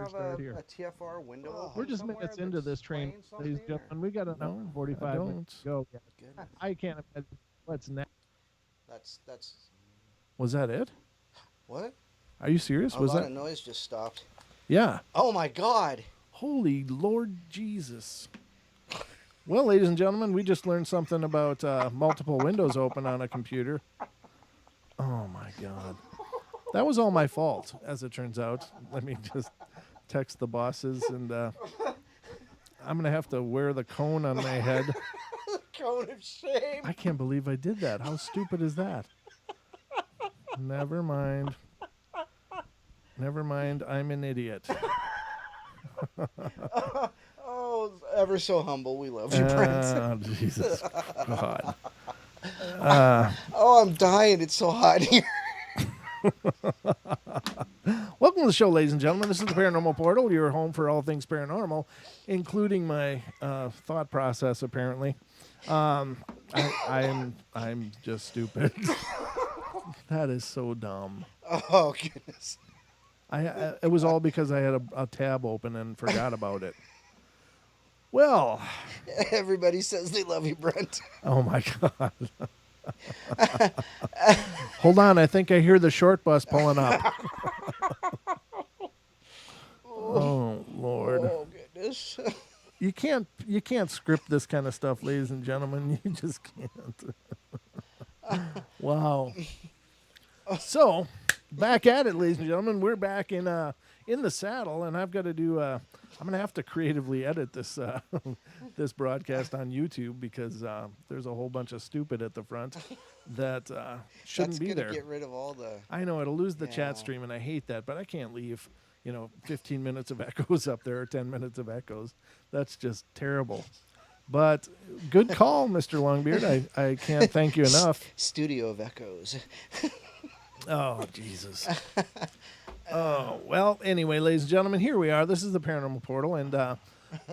Have Start here. a TFR window We're open just somewhere minutes into that's this train, playing ladies and something? Or gentlemen. We got an hour and No, I 45 minutes don't. to go. Yeah. goodness, I can't imagine what's next. that's Was that it? what? Are you serious? A Was lot that? of noise just stopped. Yeah. Oh my God! Holy Lord Jesus. Well, ladies and gentlemen, we just learned something about multiple windows open on a computer. Oh my God. That was all my fault, as it turns out. Let me just text the bosses, and I'm going to have to wear the cone on my head. Cone of shame. I can't believe I did that. How stupid is that? Never mind. Never mind. I'm an idiot. Oh, ever so humble. We love you, Brent. Jesus God. Oh, I'm dying. It's so hot here. Welcome to the show, ladies and gentlemen. This is the Paranormal Portal, your home for all things paranormal, including my thought process. Apparently, I'm just stupid. That is so dumb. Oh goodness. It was all because I had a tab open and forgot about it. Well, Everybody says they love you, Brent. oh my God. Hold on, I think I hear the short bus pulling up. Oh Lord. Oh goodness. You can't script this kind of stuff, ladies and gentlemen. You just can't. Wow. So, back at it, ladies and gentlemen. We're back in the saddle, and I've got to do. I'm gonna have to creatively edit this this broadcast on YouTube because there's a whole bunch of stupid at the front that shouldn't That's be gonna there. get rid of all the. I know it'll lose the Yeah. chat stream, and I hate that, but I can't leave 15 minutes of echoes up there or 10 minutes of echoes. That's just terrible. But good call, Mr. Longbeard. I can't thank you enough. Studio of echoes. Oh, Jesus. Oh, well, anyway, ladies and gentlemen, here we are. This is the Paranormal Portal, and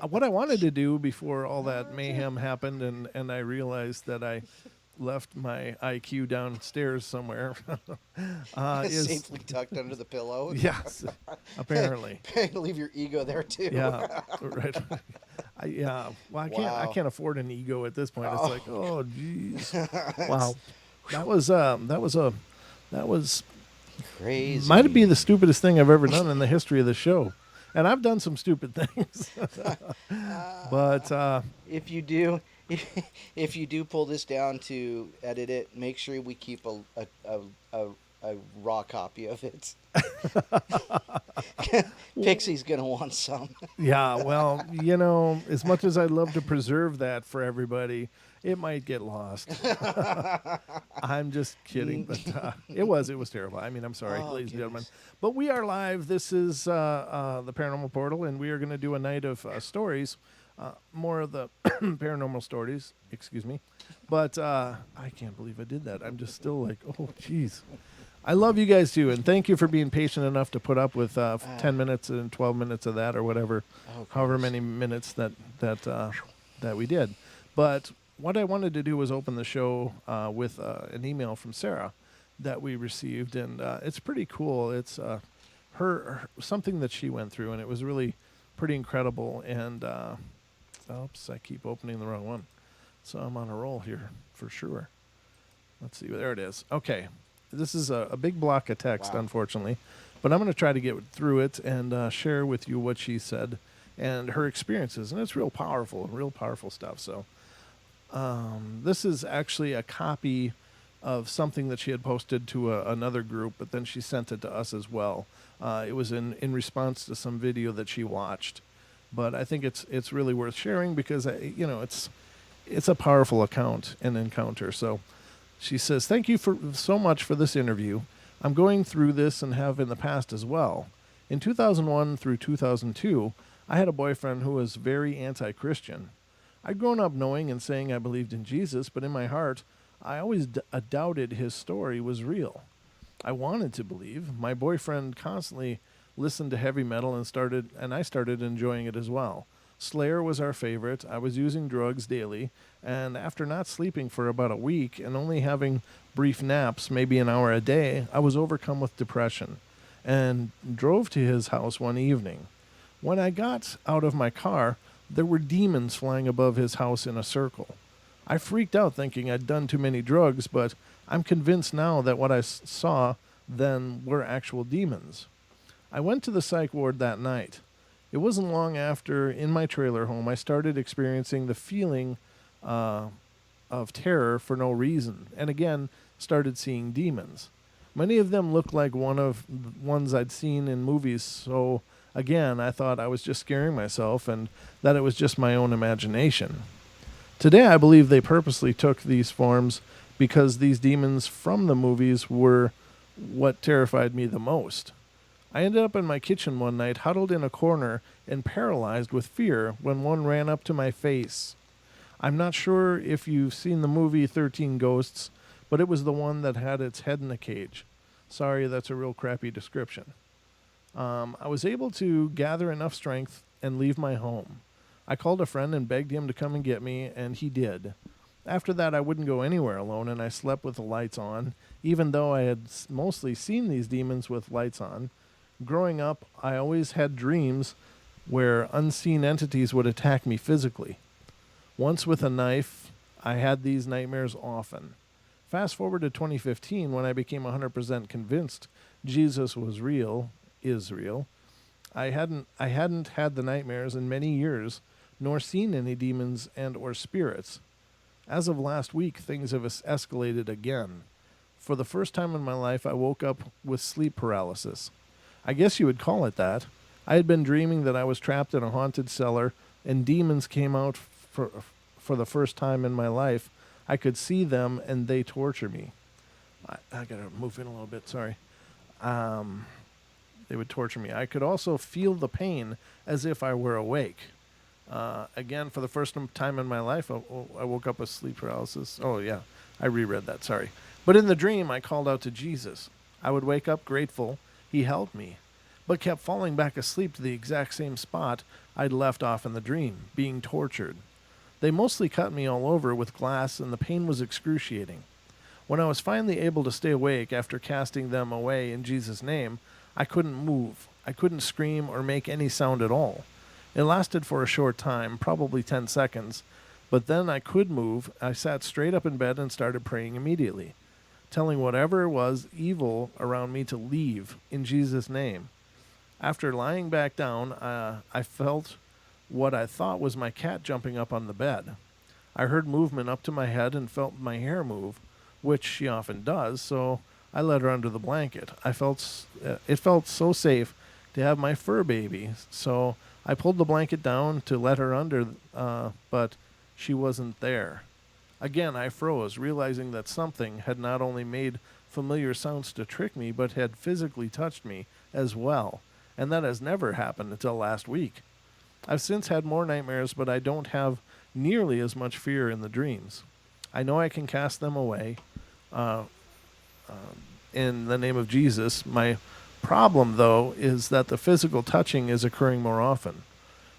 what I wanted to do before all that mayhem happened and I realized that I left my IQ downstairs somewhere is, Safely tucked under the pillow. yes, apparently. Leave your ego there too. Yeah, right. Well, I Wow. can't afford an ego at this point. It's Oh. like, oh, jeez. Wow. That was Crazy. might be the stupidest thing I've ever done in the history of the show. And I've done some stupid things. But If you do, if you do pull this down to edit it, make sure we keep a raw copy of it. Pixie's gonna want some. yeah, well, as much as I'd love to preserve that for everybody, it might get lost. I'm just kidding, but it was terrible. I mean, I'm sorry, Oh, ladies and gentlemen. goodness. But we are live. This is the Paranormal Portal, and we are going to do a night of stories, more of the paranormal stories. Excuse me, but I can't believe I did that. I'm just still like, oh, jeez. I love you guys too, and thank you for being patient enough to put up with 10 minutes and 12 minutes of that, or whatever, Oh, however goodness. many minutes that we did. But what I wanted to do was open the show with an email from Sarah that we received, and it's pretty cool. It's her something that she went through, and it was really pretty incredible. And oops, I keep opening the wrong one, so I'm on a roll here for sure. Let's see, there it is. Okay, this is a big block of text, Wow. unfortunately, but I'm going to try to get through it and share with you what she said and her experiences, and it's real powerful stuff. So. This is actually a copy of something that she had posted to another group, but then she sent it to us as well. It was in response to some video that she watched, but I think it's really worth sharing because it's a powerful account and encounter. So she says, "Thank you so much for this interview. I'm going through this and have in the past as well. In 2001 through 2002, I had a boyfriend who was very anti-Christian. I'd grown up knowing and saying I believed in Jesus, but in my heart, I always doubted his story was real. I wanted to believe. My boyfriend constantly listened to heavy metal and I started enjoying it as well. Slayer was our favorite. I was using drugs daily, and after not sleeping for about a week and only having brief naps, maybe an hour a day, I was overcome with depression and drove to his house one evening. When I got out of my car, there were demons flying above his house in a circle. I freaked out thinking I'd done too many drugs, but I'm convinced now that what I saw then were actual demons. I went to the psych ward that night. It wasn't long after, in my trailer home, I started experiencing the feeling of terror for no reason, and again started seeing demons. Many of them looked like one of the ones I'd seen in movies, so again I thought I was just scaring myself and that it was just my own imagination. Today I believe they purposely took these forms because these demons from the movies were what terrified me the most. I ended up in my kitchen one night, huddled in a corner and paralyzed with fear when one ran up to my face. I'm not sure if you've seen the movie 13 Ghosts, but it was the one that had its head in a cage. Sorry, that's a real crappy description. I was able to gather enough strength and leave my home. I called a friend and begged him to come and get me, and he did. After that, I wouldn't go anywhere alone, and I slept with the lights on, even though I had mostly seen these demons with lights on. Growing up, I always had dreams where unseen entities would attack me physically. Once with a knife, I had these nightmares often. Fast forward to 2015 when I became 100% convinced Jesus was real, is real. I hadn't had the nightmares in many years, nor seen any demons and or spirits. As of last week, things have escalated again. For the first time in my life, I woke up with sleep paralysis. I guess you would call it that. I had been dreaming that I was trapped in a haunted cellar and demons came out for the first time in my life. I could see them and they torture me. I gotta move in a little bit, sorry. They would torture me. I could also feel the pain as if I were awake. Again, for the first time in my life, I woke up with sleep paralysis. Oh, yeah, I reread that, sorry. But in the dream, I called out to Jesus. I would wake up grateful. He held me, but kept falling back asleep to the exact same spot I'd left off in the dream, being tortured. They mostly cut me all over with glass, and the pain was excruciating. When I was finally able to stay awake after casting them away in Jesus' name, I couldn't move. I couldn't scream or make any sound at all. It lasted for a short time, probably 10 seconds, but then I could move. I sat straight up in bed and started praying immediately, telling whatever was evil around me to leave in Jesus' name. After lying back down, I felt what I thought was my cat jumping up on the bed. I heard movement up to my head and felt my hair move, which she often does, so I let her under the blanket. It felt so safe to have my fur baby, so I pulled the blanket down to let her under, but she wasn't there. Again, I froze, realizing that something had not only made familiar sounds to trick me, but had physically touched me as well, and that has never happened until last week. I've since had more nightmares, but I don't have nearly as much fear in the dreams. I know I can cast them away in the name of Jesus. My problem, though, is that the physical touching is occurring more often.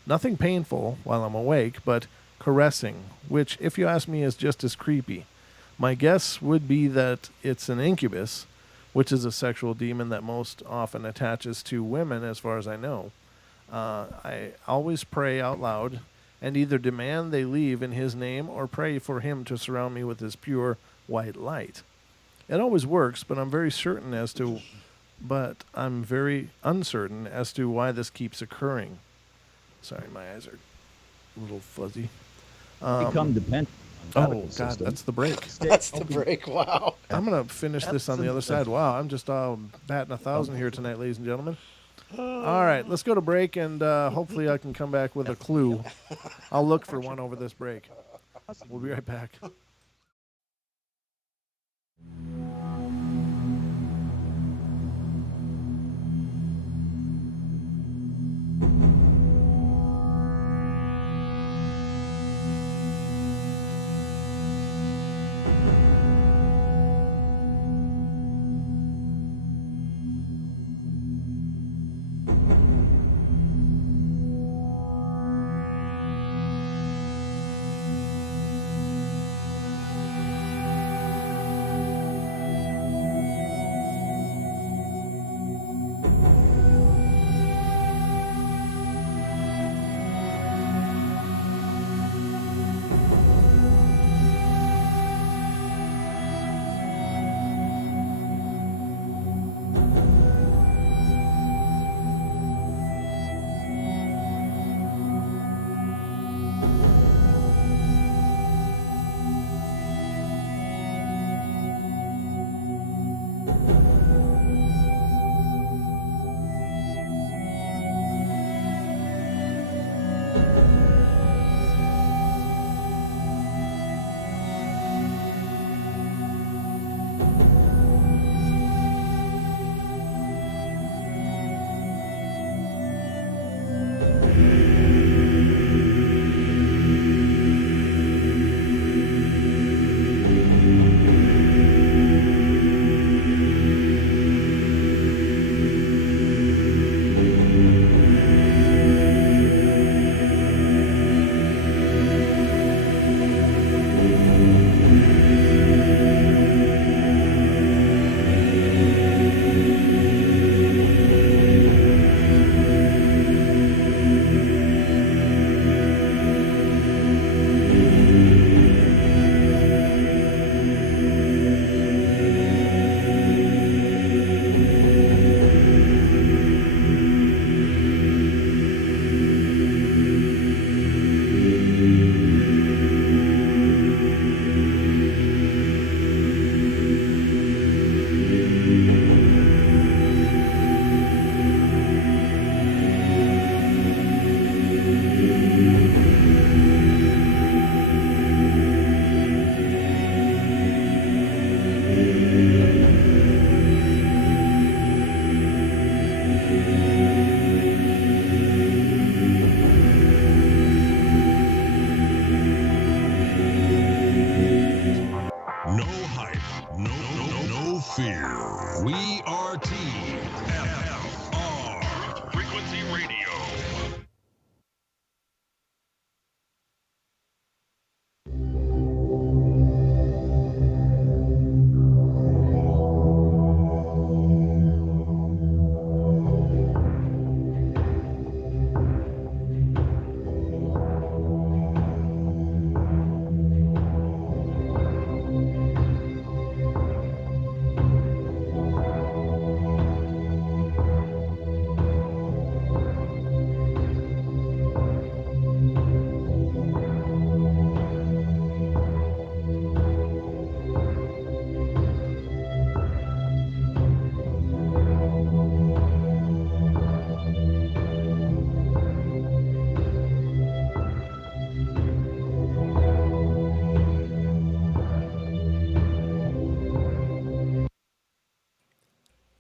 Nothing painful while I'm awake, but caressing, which, if you ask me, is just as creepy. My guess would be that it's an incubus, which is a sexual demon that most often attaches to women, as far as I know. I always pray out loud and either demand they leave in his name or pray for him to surround me with his pure white light. It always works, but I'm very uncertain as to why this keeps occurring. Sorry, my eyes are a little fuzzy. Become dependent on Oh, medical God, system. that's the break. That's the break. Wow. I'm going to finish this on the other side. Wow, I'm just batting 1,000 here tonight, ladies and gentlemen. All right, let's go to break, and hopefully I can come back with a clue. I'll look for one over this break. We'll be right back.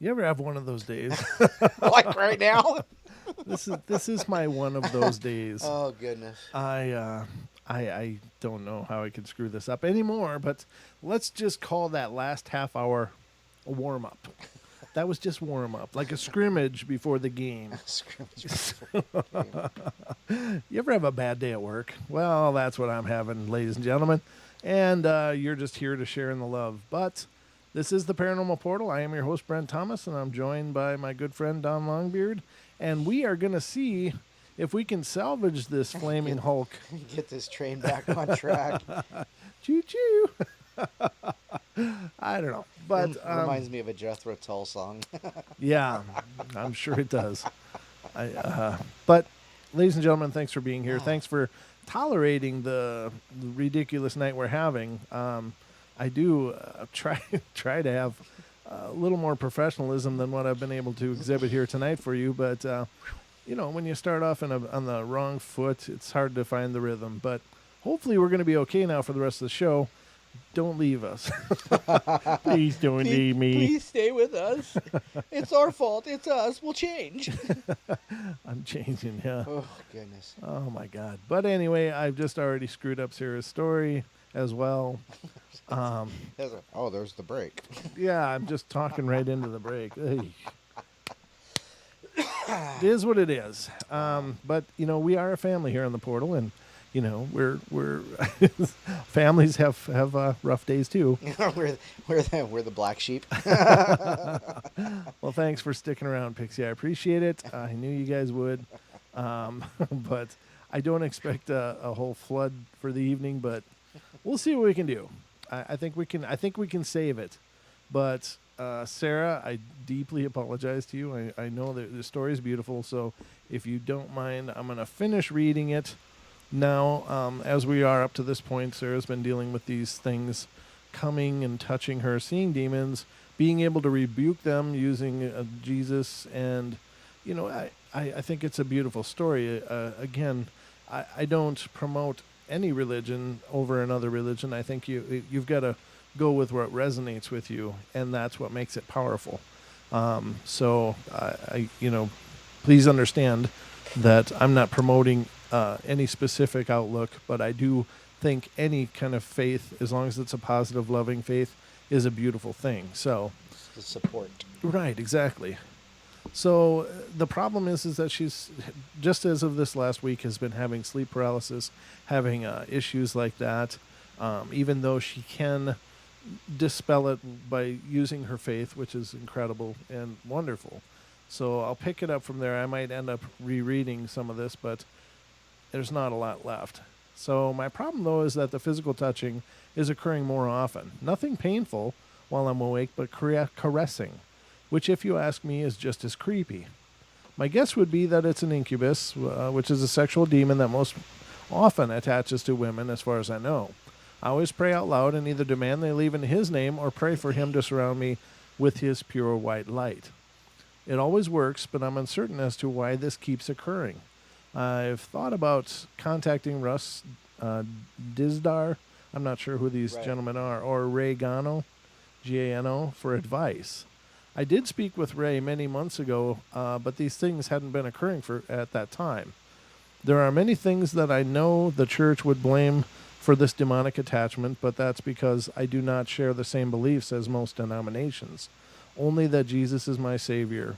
You ever have one of those days? Like right now? This is my one of those days. Oh goodness. I don't know how I could screw this up anymore, but let's just call that last half hour a warm up. That was just warm up, like a scrimmage before the game. Scrimmage before the game. You ever have a bad day at work? Well, that's what I'm having, ladies and gentlemen. And you're just here to share in the love. But this is the Paranormal Portal. I am your host, Brent Thomas, and I'm joined by my good friend, Don Longbeard. And we are going to see if we can salvage this flaming Hulk. Get this train back on track. Choo-choo. I don't know. But reminds me of a Jethro Tull song. yeah, I'm sure it does. But, ladies and gentlemen, thanks for being here. Thanks for tolerating the ridiculous night we're having. I do try to have a little more professionalism than what I've been able to exhibit here tonight for you. But, when you start off on the wrong foot, it's hard to find the rhythm. But hopefully we're going to be okay now for the rest of the show. Don't leave us. Please don't leave me. Please stay with us. It's our fault. It's us. We'll change. I'm changing, yeah. Oh, goodness. Oh, my God. But anyway, I've just already screwed up Sarah's story as well. There's the break. Yeah, I'm just talking right into the break. Hey. It is what it is. But, we are a family here on the portal, and we're families have rough days too. we're the black sheep. Well, thanks for sticking around, Pixie. I appreciate it. I knew you guys would, but I don't expect a whole flood for the evening. But we'll see what we can do. I think we can. I think we can save it. But Sarah, I deeply apologize to you. I know that the story is beautiful. So if you don't mind, I'm going to finish reading it. Now, as we are up to this point, Sarah's been dealing with these things coming and touching her, seeing demons, being able to rebuke them using Jesus. And, I think it's a beautiful story. Again, I don't promote any religion over another religion. I think you've got to go with what resonates with you, and that's what makes it powerful. So, please understand that I'm not promoting any specific outlook, but I do think any kind of faith, as long as it's a positive, loving faith, is a beautiful thing. So, The support. Right, exactly. So the problem is that she's, just as of this last week, has been having sleep paralysis, having issues like that, even though she can dispel it by using her faith, which is incredible and wonderful. So I'll pick it up from there. I might end up rereading some of this, but there's not a lot left. So my problem, though, is that the physical touching is occurring more often. Nothing painful while I'm awake, but caressing, which, if you ask me, is just as creepy. My guess would be that it's an incubus, which is a sexual demon that most often attaches to women, as far as I know. I always pray out loud and either demand they leave in his name or pray for him to surround me with his pure white light. It always works, but I'm uncertain as to why this keeps occurring. I've thought about contacting Russ Dizdar, I'm not sure who these gentlemen are, or Ray Gano, Gano, for advice. I did speak with Ray many months ago, but these things hadn't been occurring at that time. There are many things that I know the church would blame for this demonic attachment, but that's because I do not share the same beliefs as most denominations. Only that Jesus is my Savior.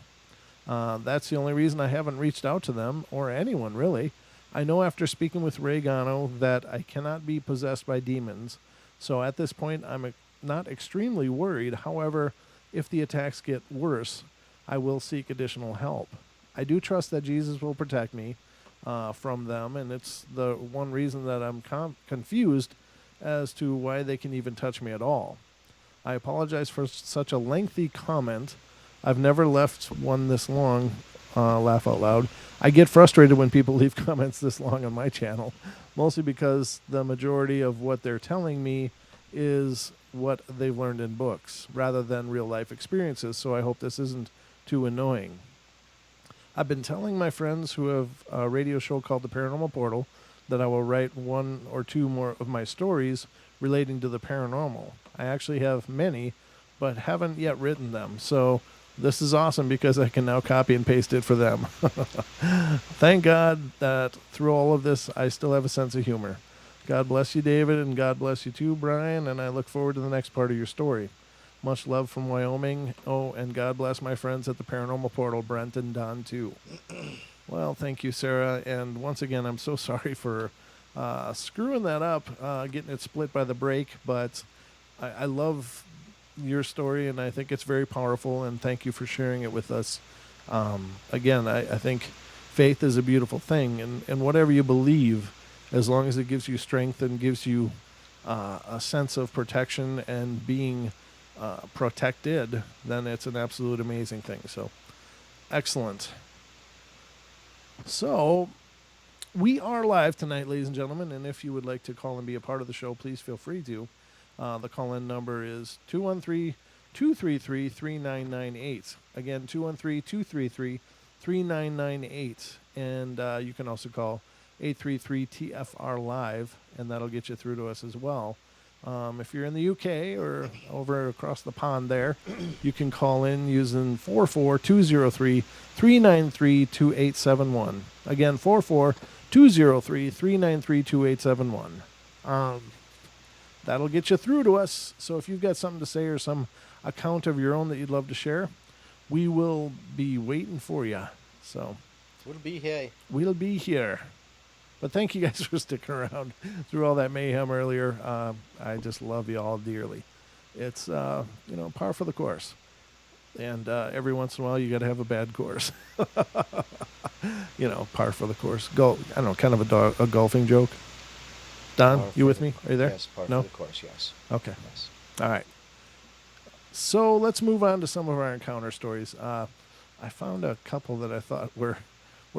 That's the only reason I haven't reached out to them, or anyone really. I know after speaking with Ray Gano that I cannot be possessed by demons, so at this point I'm not extremely worried. However, if the attacks get worse, I will seek additional help. I do trust that Jesus will protect me from them, and it's the one reason that I'm confused as to why they can even touch me at all. I apologize for such a lengthy comment. I've never left one this long, laugh out loud. I get frustrated when people leave comments this long on my channel, mostly because the majority of what they're telling me is what they've learned in books rather than real life experiences, so I hope this isn't too annoying. I've been telling my friends who have a radio show called The Paranormal Portal that I will write one or two more of my stories relating to the paranormal. I actually have many, but haven't yet written them, so This is awesome because I can now copy and paste it for them. Thank God that through all of this, I still have a sense of humor. God bless you, David, and God bless you too, Brian, and I look forward to the next part of your story. Much love from Wyoming. Oh, and God bless my friends at the Paranormal Portal, Brent and Don, too. Well, thank you, Sarah. And once again, I'm so sorry for screwing that up, getting it split by the break, but I love your story, and I think it's very powerful, and thank you for sharing it with us. Again, I think faith is a beautiful thing, and whatever you believe, as long as it gives you strength and gives you a sense of protection and being protected, then it's an absolute amazing thing. So, excellent. So, we are live tonight, ladies and gentlemen, and if you would like to call and be a part of the show, please feel free to. The call-in number is 213-233-3998. Again, 213-233-3998. And you can also call 833-TFR-LIVE, and that'll get you through to us as well. If you're in the UK or over across the pond there, you can call in using 44203-393-2871. Again, 44203-393-2871. That'll get you through to us. So if you've got something to say or some account of your own that you'd love to share, we will be waiting for you. So We'll be here. we'll be here. But thank you guys for sticking around through all that mayhem earlier. I just love you all dearly. It's, par for the course. And every once in a while, you got to have a bad course. Par for the course. I don't know, kind of a golfing joke. Don, you with me? Are you there? Yes, par No? for the course, yes. Okay. Yes. All right. So let's move on to some of our encounter stories. I found a couple that I thought were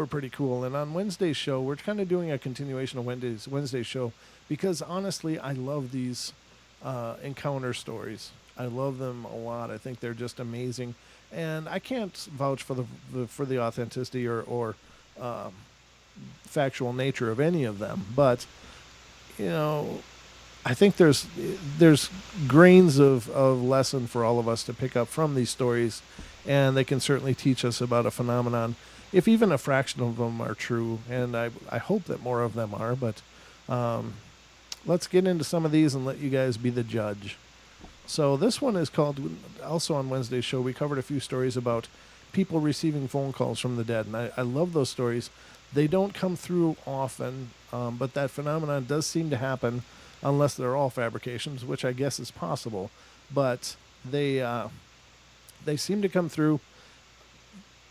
pretty cool. And on Wednesday's show, we're kind of doing a continuation of Wednesday's show because honestly, I love these encounter stories. I love them a lot. I think they're just amazing. And I can't vouch for the authenticity or factual nature of any of them, but I think there's grains of lesson for all of us to pick up from these stories, and they can certainly teach us about a phenomenon, if even a fraction of them are true, and I hope that more of them are, but let's get into some of these and let you guys be the judge. So this one is called, also on Wednesday's show, we covered a few stories about people receiving phone calls from the dead, and I love those stories. They don't come through often, but that phenomenon does seem to happen, unless they're all fabrications, which I guess is possible. But they seem to come through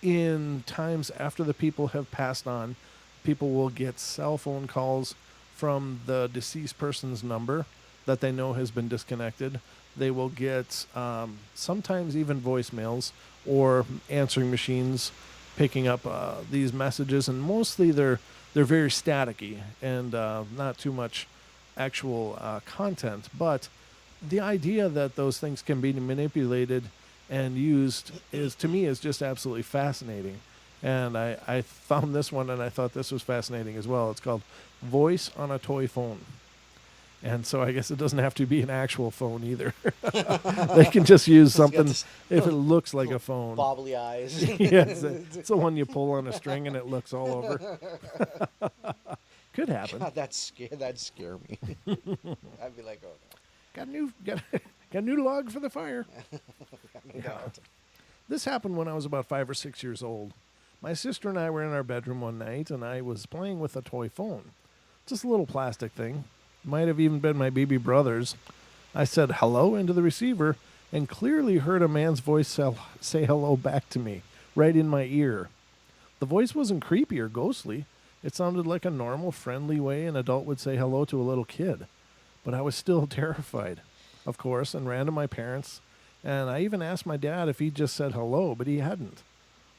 in times after the people have passed on. People will get cell phone calls from the deceased person's number that they know has been disconnected. They will get sometimes even voicemails or answering machines picking up these messages, and mostly they're very staticky and not too much actual content. But the idea that those things can be manipulated and used to me is just absolutely fascinating. And I found this one and I thought this was fascinating as well. It's called Voice on a Toy Phone. And so I guess it doesn't have to be an actual phone either. They can just use something if it looks like a phone. Bobbly eyes. Yeah, it's the one you pull on a string and it looks all over. Could happen. God, that'd scare me. I'd be like, oh no. Got a new log for the fire. No doubt. This happened when I was about 5 or 6 years old. My sister and I were in our bedroom one night, and I was playing with a toy phone. Just a little plastic thing. Might have even been my baby brother's. I said hello into the receiver and clearly heard a man's voice say hello back to me, right in my ear. The voice wasn't creepy or ghostly. It sounded like a normal, friendly way an adult would say hello to a little kid. But I was still terrified, of course, and ran to my parents. And I even asked my dad if he'd just said hello, but he hadn't.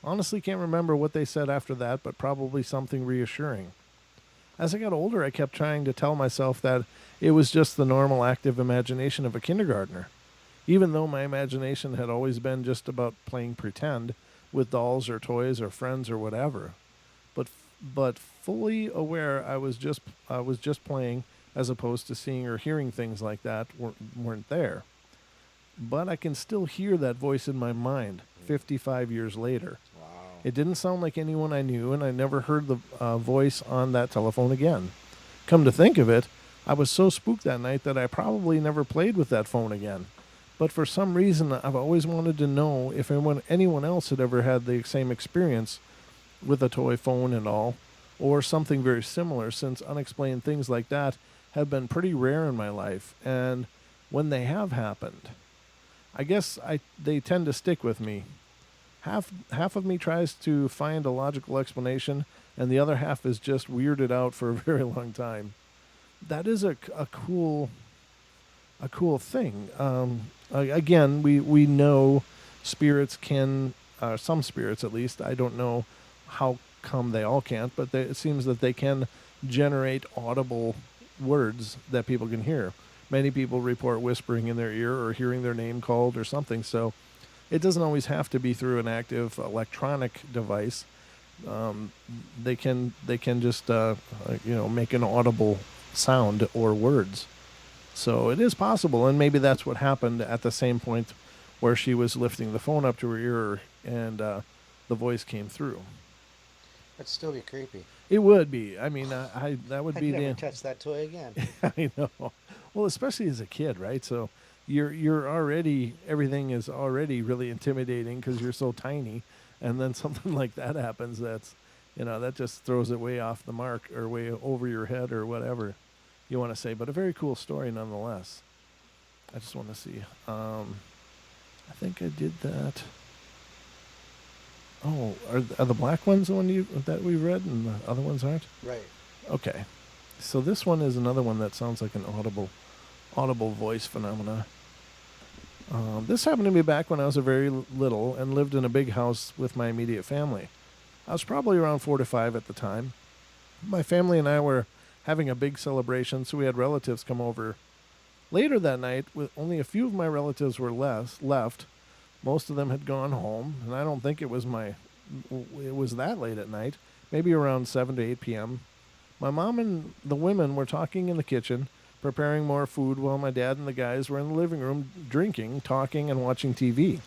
Honestly, can't remember what they said after that, but probably something reassuring. As I got older, I kept trying to tell myself that it was just the normal active imagination of a kindergartner, even though my imagination had always been just about playing pretend with dolls or toys or friends or whatever. But fully aware I was just playing, as opposed to seeing or hearing things like that weren't there. But I can still hear that voice in my mind. 55 years later. Wow. It didn't sound like anyone I knew, and I never heard the voice on that telephone again. Come to think of it, I was so spooked that night that I probably never played with that phone again. But for some reason, I've always wanted to know if anyone else had ever had the same experience with a toy phone and all, or something very similar, since unexplained things like that have been pretty rare in my life. And when they have happened, I guess they tend to stick with me. Half of me tries to find a logical explanation, and the other half is just weirded out for a very long time. That is a cool thing. Again, we know spirits can, some spirits at least. I don't know how come they all can't, but it seems that they can generate audible words that people can hear. Many people report whispering in their ear or hearing their name called or something. So it doesn't always have to be through an active electronic device. They can just make an audible sound or words. So it is possible, and maybe that's what happened at the same point where she was lifting the phone up to her ear and the voice came through. That'd still be creepy. It would be. I mean, that would I'd be never touch that toy again. I know. Well, especially as a kid, right? So you're already, everything is already really intimidating because you're so tiny, and then something like that happens. That just throws it way off the mark or way over your head or whatever you want to say. But a very cool story nonetheless. I just want to see. I think I did that. Oh, are the black ones the one that we've read and the other ones aren't? Right. Okay. So this one is another one that sounds like an audible voice phenomena. This happened to me back when I was a very little and lived in a big house with my immediate family. I was probably around 4 to 5 at the time. My family and I were having a big celebration, so we had relatives come over. Later that night, with only a few of my relatives were left, most of them had gone home, and I don't think it was that late at night, maybe around 7 to 8 p.m. My mom and the women were talking in the kitchen, preparing more food, while my dad and the guys were in the living room drinking, talking, and watching TV.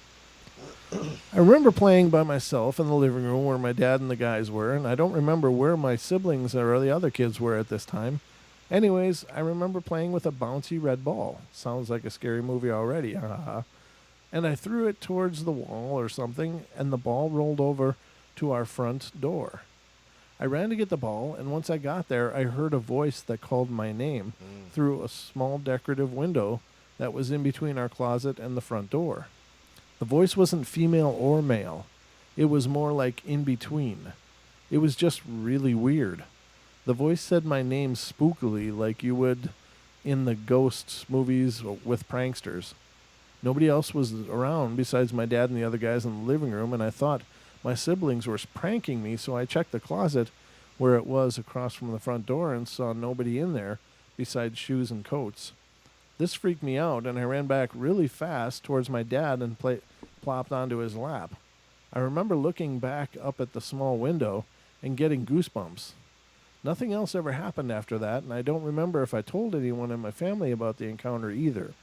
I remember playing by myself in the living room where my dad and the guys were, and I don't remember where my siblings or the other kids were at this time. Anyways, I remember playing with a bouncy red ball. Sounds like a scary movie already, haha. And I threw it towards the wall or something, and the ball rolled over to our front door. I ran to get the ball, and once I got there, I heard a voice that called my name through a small decorative window that was in between our closet and the front door. The voice wasn't female or male. It was more like in between. It was just really weird. The voice said my name spookily, like you would in the ghosts movies with pranksters. Nobody else was around besides my dad and the other guys in the living room, and I thought my siblings were pranking me, so I checked the closet where it was across from the front door and saw nobody in there besides shoes and coats. This freaked me out, and I ran back really fast towards my dad and plopped onto his lap. I remember looking back up at the small window and getting goosebumps. Nothing else ever happened after that, and I don't remember if I told anyone in my family about the encounter either.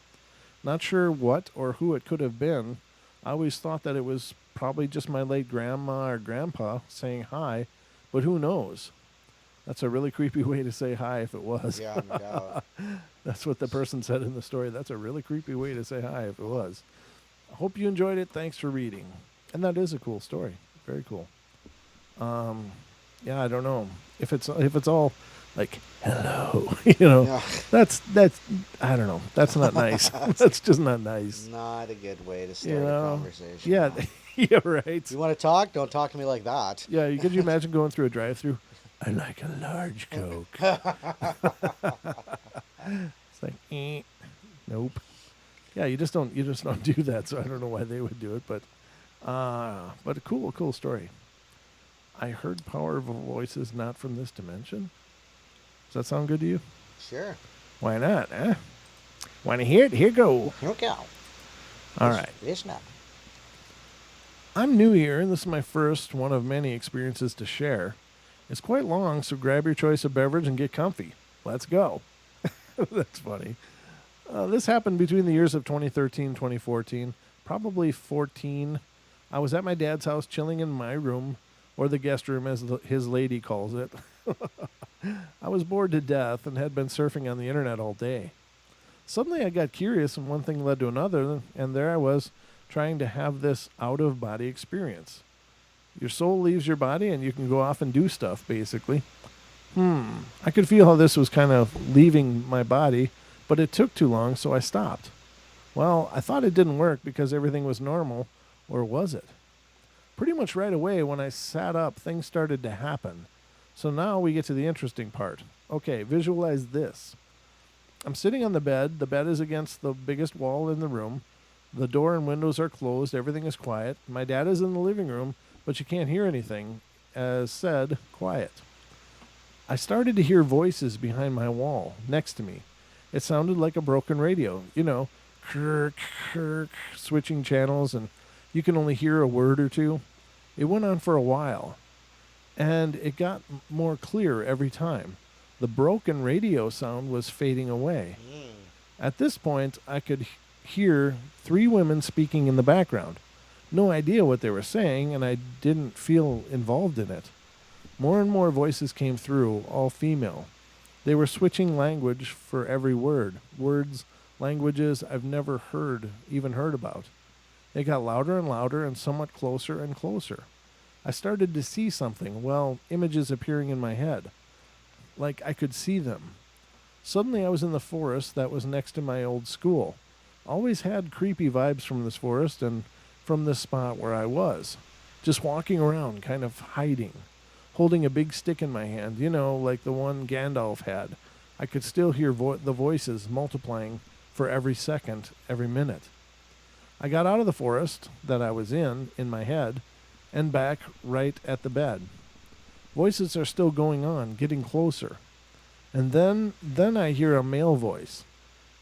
Not sure what or who it could have been. I always thought that it was probably just my late grandma or grandpa saying hi, but who knows? That's a really creepy way to say hi if it was. Yeah, no doubt. That's what the person said in the story. That's a really creepy way to say hi if it was. I hope you enjoyed it. Thanks for reading. And that is a cool story. Very cool. Yeah, I don't know. If it's all like hello, Yeah. that's I don't know. That's not nice. That's just not nice. Not a good way to start a conversation. Yeah, no. yeah, right. You want to talk? Don't talk to me like that. Yeah, could you imagine going through a drive-through? I like a large Coke. It's like, nope. Yeah, you just don't do that. So I don't know why they would do it, but a cool story. I heard powerful voices not from this dimension. Does that sound good to you? Sure. Why not, huh? Want to hear it? Here go. Okay. All right. Listen up. I'm new here, and this is my first one of many experiences to share. It's quite long, so grab your choice of beverage and get comfy. Let's go. That's funny. This happened between the years of 2013 2014, probably 14 I was at my dad's house chilling in my room, or the guest room as his lady calls it. I was bored to death and had been surfing on the internet all day. Suddenly I got curious, and one thing led to another, and there I was trying to have this out-of-body experience. Your soul leaves your body and you can go off and do stuff, basically. I could feel how this was kind of leaving my body, but it took too long, so I stopped. Well, I thought it didn't work because everything was normal, or was it? Pretty much right away when I sat up, things started to happen. So now we get to the interesting part. Okay, visualize this. I'm sitting on the bed. The bed is against the biggest wall in the room. The door and windows are closed. Everything is quiet. My dad is in the living room, but you can't hear anything. As said, quiet. I started to hear voices behind my wall, next to me. It sounded like a broken radio. You know, kirk, kirk, switching channels, and you can only hear a word or two. It went on for a while, and it got more clear every time. The broken radio sound was fading away. At this point, I could hear 3 women speaking in the background. No idea what they were saying, and I didn't feel involved in it. More and more voices came through, all female. They were switching language for every word. Words, languages I've never even heard about. It got louder and louder and somewhat closer and closer. I started to see something, images appearing in my head. Like I could see them. Suddenly I was in the forest that was next to my old school. Always had creepy vibes from this forest and from this spot where I was. Just walking around, kind of hiding. Holding a big stick in my hand, like the one Gandalf had. I could still hear the voices multiplying for every second, every minute. I got out of the forest that I was in my head, and back right at the bed. Voices are still going on, getting closer. And then I hear a male voice,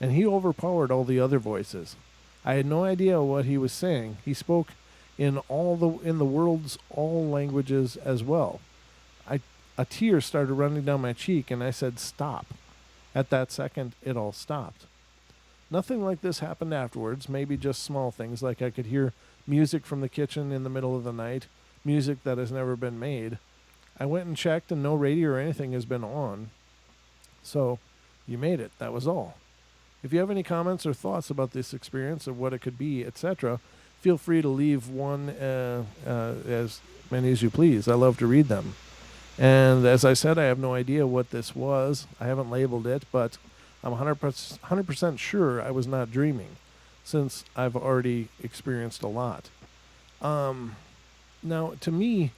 and he overpowered all the other voices. I had no idea what he was saying. He spoke in the world's all languages as well. A tear started running down my cheek, and I said, "Stop." At that second, it all stopped. Nothing like this happened afterwards, maybe just small things, like I could hear music from the kitchen in the middle of the night, music that has never been made. I went and checked, and no radio or anything has been on. So, you made it. That was all. If you have any comments or thoughts about this experience of what it could be, etc., feel free to leave one as many as you please. I love to read them. And as I said, I have no idea what this was. I haven't labeled it, but I'm 100% sure I was not dreaming, since I've already experienced a lot. Now, to me,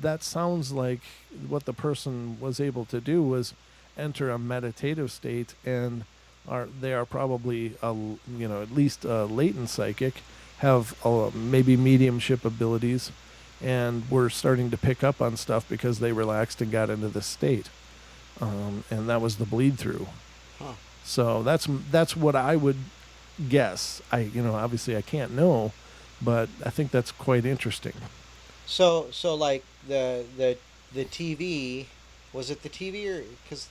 that sounds like what the person was able to do was enter a meditative state, and they are probably at least latent psychic, have maybe mediumship abilities, and were starting to pick up on stuff because they relaxed and got into this state, and that was the bleed through. Huh. So that's what I would guess. Obviously I can't know, but I think that's quite interesting. So like the TV, was it the TV or because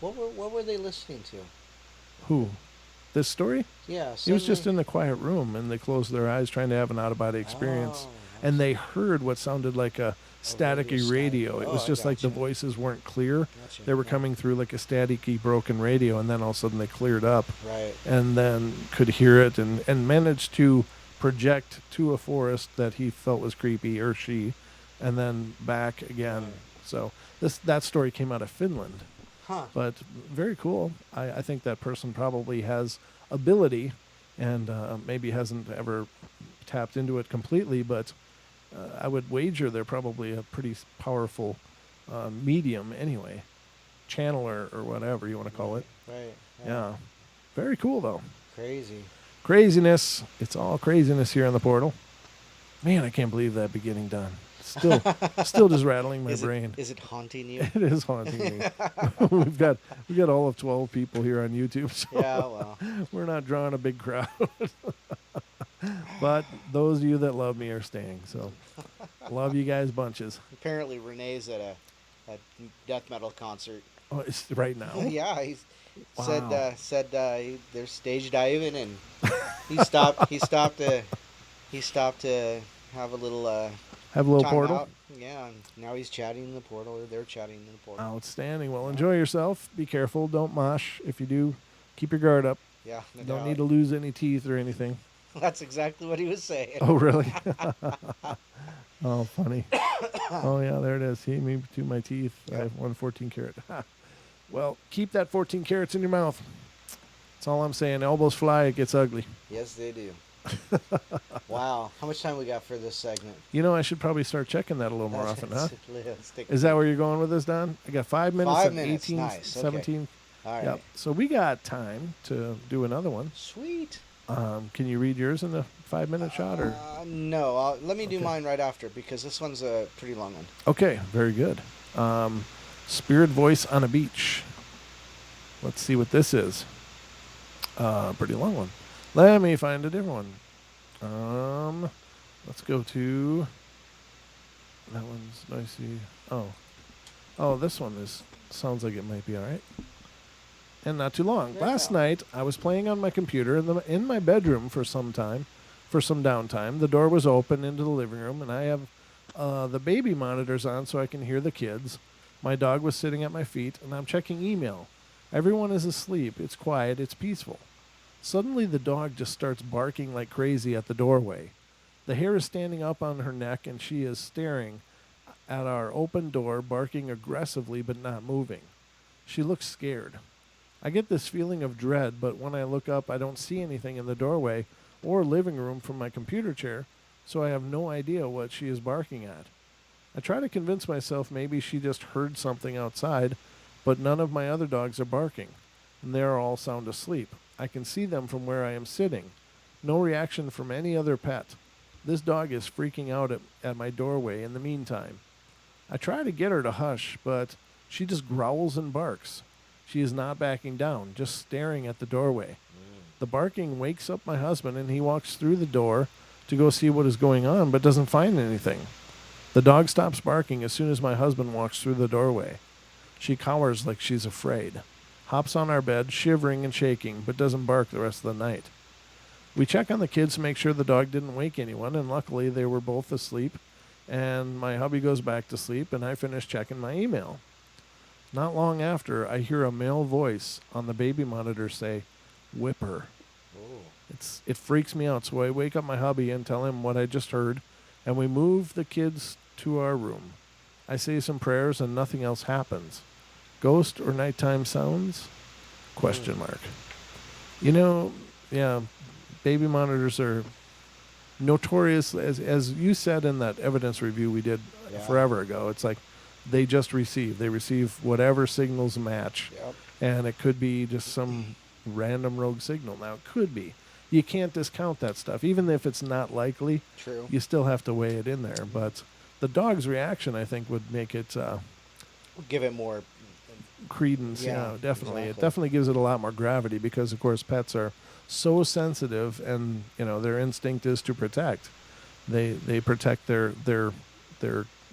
what were they listening to? Who? This story? Yeah, He was just in the quiet room, and they closed their eyes trying to have an out-of-body experience, and they heard what sounded like a staticky radio. It was just like the voices weren't clear. Gotcha. They were coming through like a staticky, broken radio, and then all of a sudden they cleared up. Right. And then could hear it and managed to project to a forest that he felt was creepy, or she, and then back again. Right. So that story came out of Finland. Huh. But very cool. I think that person probably has ability, and maybe hasn't ever tapped into it completely, but I would wager they're probably a pretty powerful medium anyway, channeler or whatever you want to call it. Right. Yeah. Very cool, though. Crazy. Craziness. It's all craziness here on the portal. Man, I can't believe that beginning done. Still just rattling my brain. Is it haunting you? It is haunting me. We've got all of 12 people here on YouTube, so Yeah, well. we're not drawing a big crowd. But those of you that love me are staying, so love you guys bunches. Apparently Renee's at a death metal concert. Oh, it's right now? Yeah, he Wow. said they're stage diving, and he stopped to have a little Have a little time portal. out. Yeah, and now he's chatting in the portal, or they're chatting in the portal. Outstanding. Well, Yeah. enjoy yourself. Be careful. Don't mosh. If you do, keep your guard up. Yeah, no Don't doubt. need to lose any teeth or anything. That's exactly what he was saying. Oh, really? Oh, funny. Oh, yeah, there it is. See me to my teeth. I Yep. have 114 carat. Well, keep that 14 carats in your mouth. That's all I'm saying. Elbows fly, it gets ugly. Yes, they do. Wow. How much time we got for this segment? You know, I should probably start checking that a little more often, huh? Let's take Is that where you're going with this, Don? I got 5 minutes. 5 and minutes. 18, Nice. Okay. 17. All right. Yep. So we got time to do another one. Sweet. Can you read yours in the 5-minute shot, or? No. Let me do Okay. mine right after because this one's a pretty long one. Okay, very good. Spirit voice on a beach. Let's see what this is. Pretty long one. Let me find a different one. Let's go to that one's noisy. Oh, this one sounds like it might be all right, and not too long. Yeah. Last night I was playing on my computer in my bedroom for some downtime. The door was open into the living room, and I have the baby monitors on so I can hear the kids. My dog was sitting at my feet, and I'm checking email. Everyone is asleep. It's quiet. It's peaceful. Suddenly, the dog just starts barking like crazy at the doorway. The hair is standing up on her neck, and she is staring at our open door, barking aggressively but not moving. She looks scared. I get this feeling of dread, but when I look up, I don't see anything in the doorway or living room from my computer chair, so I have no idea what she is barking at. I try to convince myself maybe she just heard something outside, but none of my other dogs are barking, and they are all sound asleep. I can see them from where I am sitting. No reaction from any other pet. This dog is freaking out at my doorway in the meantime. I try to get her to hush, but she just growls and barks. She is not backing down, just staring at the doorway. The barking wakes up my husband, and he walks through the door to go see what is going on, but doesn't find anything. The dog stops barking as soon as my husband walks through the doorway. She cowers like she's afraid, hops on our bed, shivering and shaking, but doesn't bark the rest of the night. We check on the kids to make sure the dog didn't wake anyone, and luckily they were both asleep, and my hubby goes back to sleep, and I finish checking my email. Not long after, I hear a male voice on the baby monitor say, "Whipper." Oh. It freaks me out, so I wake up my hubby and tell him what I just heard, and we move the kids to our room. I say some prayers, and nothing else happens. Ghost or nighttime sounds? Question mark. You know, yeah, baby monitors are notorious, as you said in that evidence review we did Yeah. forever ago. It's like they receive whatever signals match, Yep. and it could be just some random rogue signal. Now, it could be. You can't discount that stuff. Even if it's not likely, True. you still have to weigh it in there. But the dog's reaction, I think, would make it Give it more. credence. Yeah, Yeah, definitely. It exactly. definitely gives it a lot more gravity because, of course, pets are so sensitive, and their instinct is to protect. They protect their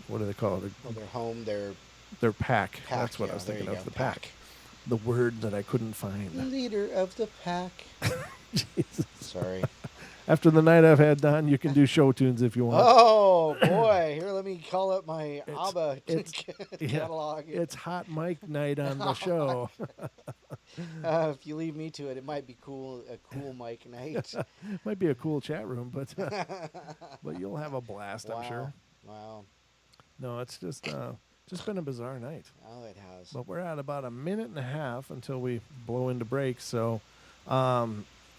what do they call it? Well, their home, their Their pack. pack. That's what yeah, I was there thinking you of. go, The pack. The word that I couldn't find. Leader of the pack. Jesus. Sorry. After the night I've had, Don, you can do show tunes if you want. Oh boy! Here, let me call up my ABBA yeah. catalog. It's hot mic night on the show. If you leave me to it, it might be cool. A cool mic night. Might be a cool chat room, but you'll have a blast, I'm Wow. sure. Wow. No, it's just been a bizarre night. Oh, it has. But we're at about a minute and a half until we blow into break. So,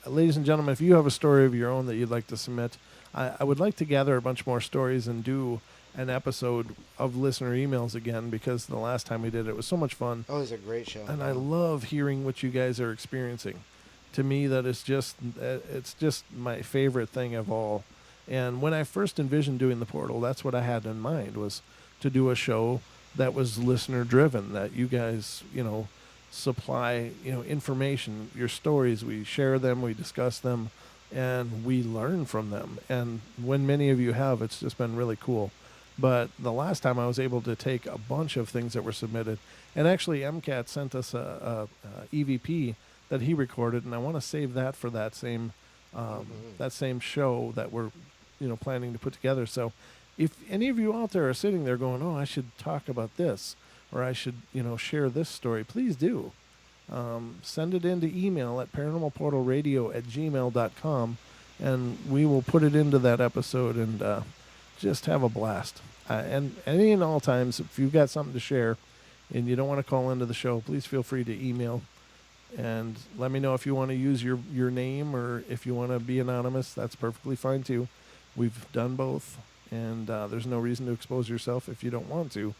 ladies and gentlemen, if you have a story of your own that you'd like to submit, I would like to gather a bunch more stories and do an episode of listener emails again, because the last time we did it was so much fun. Oh, it was a great show. And I love hearing what you guys are experiencing. To me, that is it's just my favorite thing of all. And when I first envisioned doing the portal, that's what I had in mind, was to do a show that was listener driven, that you guys, supply, information, your stories, we share them, we discuss them, and we learn from them. And when many of you have, it's just been really cool. But the last time I was able to take a bunch of things that were submitted, and actually MCAT sent us a EVP that he recorded, and I want to save that for that same show that we're planning to put together. So if any of you out there are sitting there going, oh, I should talk about this, or I should, share this story, please do. Send it into email at paranormalportalradio@gmail.com, and we will put it into that episode and just have a blast. And any and all times, if you've got something to share and you don't want to call into the show, please feel free to email and let me know if you want to use your name, or if you want to be anonymous. That's perfectly fine too. We've done both, and there's no reason to expose yourself if you don't want to,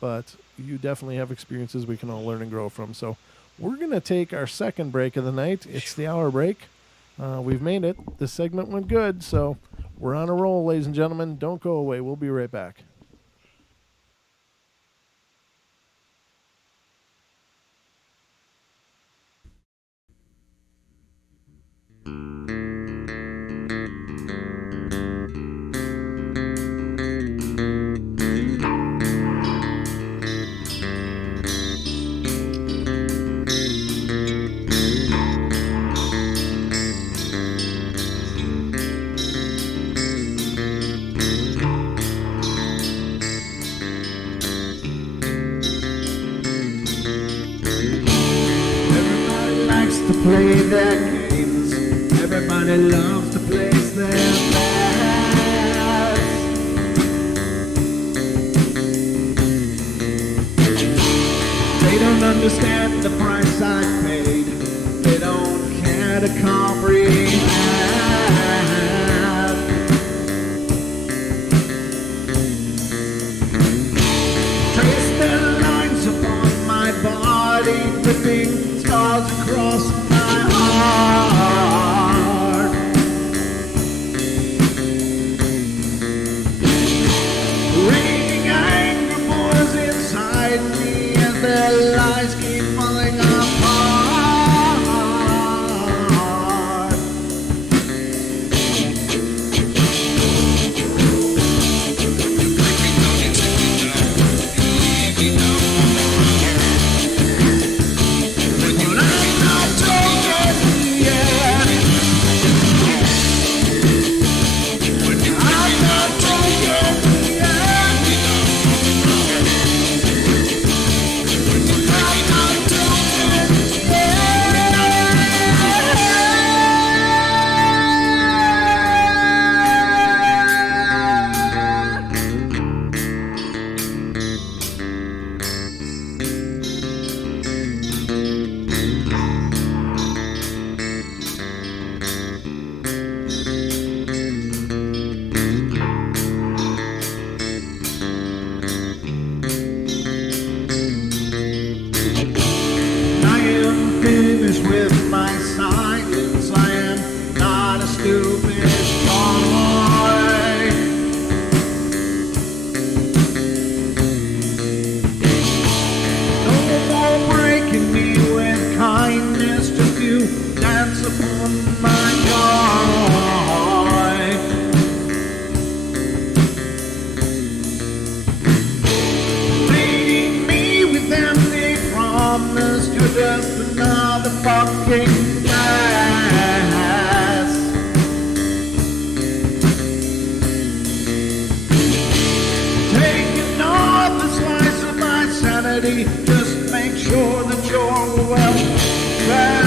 but you definitely have experiences we can all learn and grow from. So we're going to take our second break of the night. It's the hour break. We've made it. This segment went good, so we're on a roll, ladies and gentlemen. Don't go away. We'll be right back. Play their games. Everybody loves to place their bets. They don't understand the price I paid. They don't care to comprehend. Trace their lines upon my body, ripping scars across my heart. Raging anger boils inside me as their lies keep falling apart. With my silence, I am not a stupid boy. No more breaking me with kindness, just you dance upon my joy. Leading me with empty promise, you're just another fucking mess. Taking off the slice of my sanity, just make sure that you're well fed.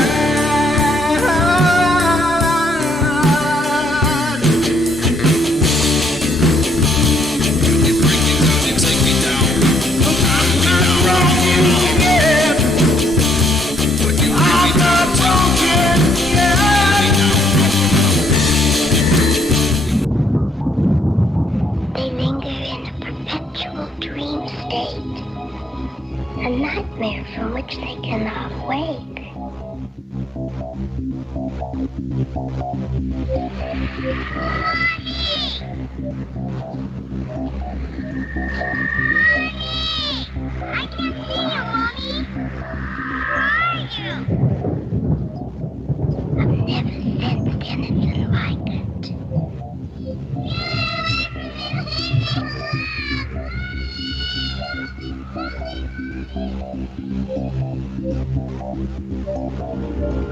A nightmare from which they cannot wake. I can see you, Mommy. Where are you? I've never sensed anything like it.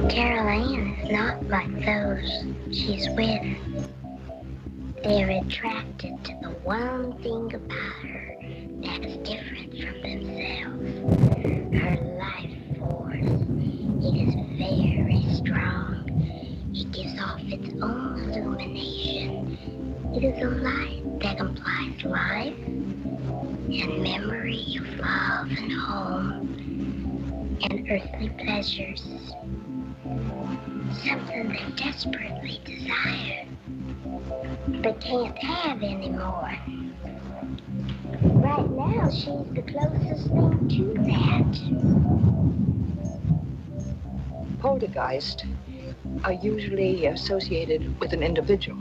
Carol Ann is not like those she's with. They're attracted to the one thing about her that is different from themselves. Her life force. It is very strong. It gives off its own illumination. It is a light that implies life and memory of love and home and earthly pleasures. Something they desperately desire, but can't have anymore. Right now, she's the closest thing to that. Poltergeists are usually associated with an individual.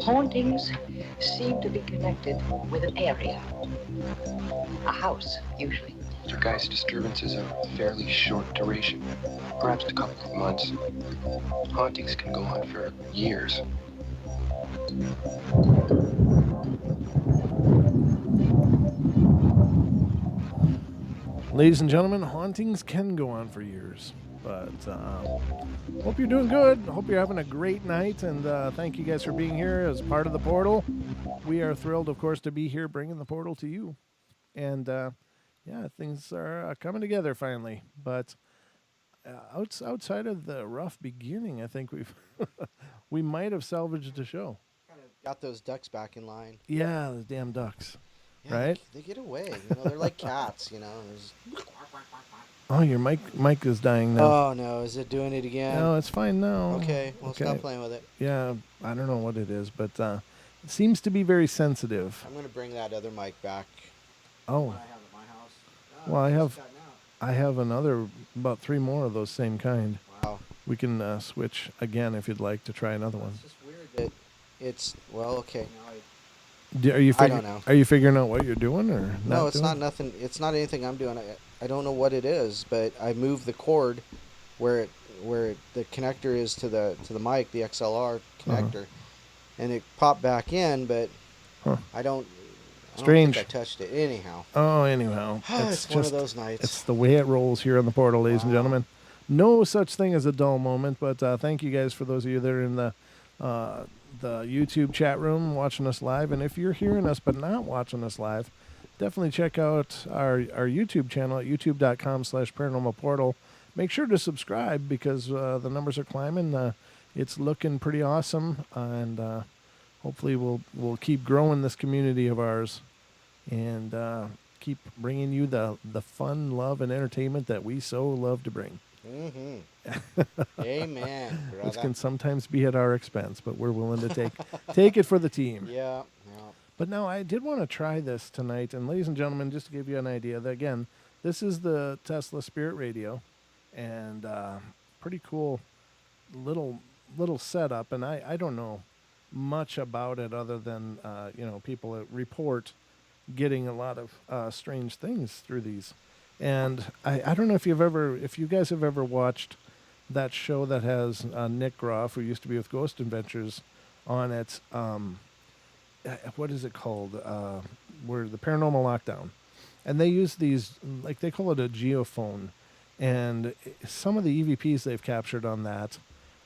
Hauntings seem to be connected with an area. A house, usually. Poltergeist disturbances are fairly short duration, perhaps a couple of months. Hauntings can go on for years. Ladies and gentlemen, hauntings can go on for years. But hope you're doing good. Hope you're having a great night. And thank you guys for being here as part of the portal. We are thrilled, of course, to be here bringing the portal to you. And yeah, things are coming together finally. But outside of the rough beginning, I think we might have salvaged the show. Kind of got those ducks back in line. Yeah, the damn ducks. Yeah, Right? They get away. They're like cats. Oh, your mic is dying now. Oh no, is it doing it again? No, it's fine now. Okay, well, Okay. stop playing with it. Yeah, I don't know what it is, but it seems to be very sensitive. I'm gonna bring that other mic back. Oh, What I have at my house. Oh, Well, I it's have- cutting out. I have about 3 more of those same kind. Wow. We can switch again if you'd like to try another one. It's just weird that it's okay. Are you? I don't know. Are you figuring out what you're doing or not? No, it's doing? not nothing. It's not anything I'm doing. I don't know what it is, but I moved the cord where the connector is to the mic, the XLR connector, and it popped back in, but Huh. I don't Strange. think I touched it anyhow. Oh, anyhow, It's one of those nights. It's the way it rolls here on the portal, ladies and Wow. gentlemen. No such thing as a dull moment, but thank you guys for those of you that are in the YouTube chat room watching us live. And if you're hearing us but not watching us live, definitely check out our YouTube channel at youtube.com/paranormal portal. Make sure to subscribe because the numbers are climbing. It's looking pretty awesome, and hopefully we'll keep growing this community of ours and keep bringing you the fun, love, and entertainment that we so love to bring. Amen, This brother. can sometimes be at our expense, but we're willing to take it for the team. Yeah. But now I did want to try this tonight, and ladies and gentlemen, just to give you an idea, that again, this is the Tesla Spirit Radio, and pretty cool little setup. And I don't know much about it other than people that report getting a lot of strange things through these. And I don't know if you guys have ever watched that show that has Nick Groff, who used to be with Ghost Adventures, on it. What is it called? Where the Paranormal Lockdown, and they use these, like they call it a geophone, and some of the EVPs they've captured on that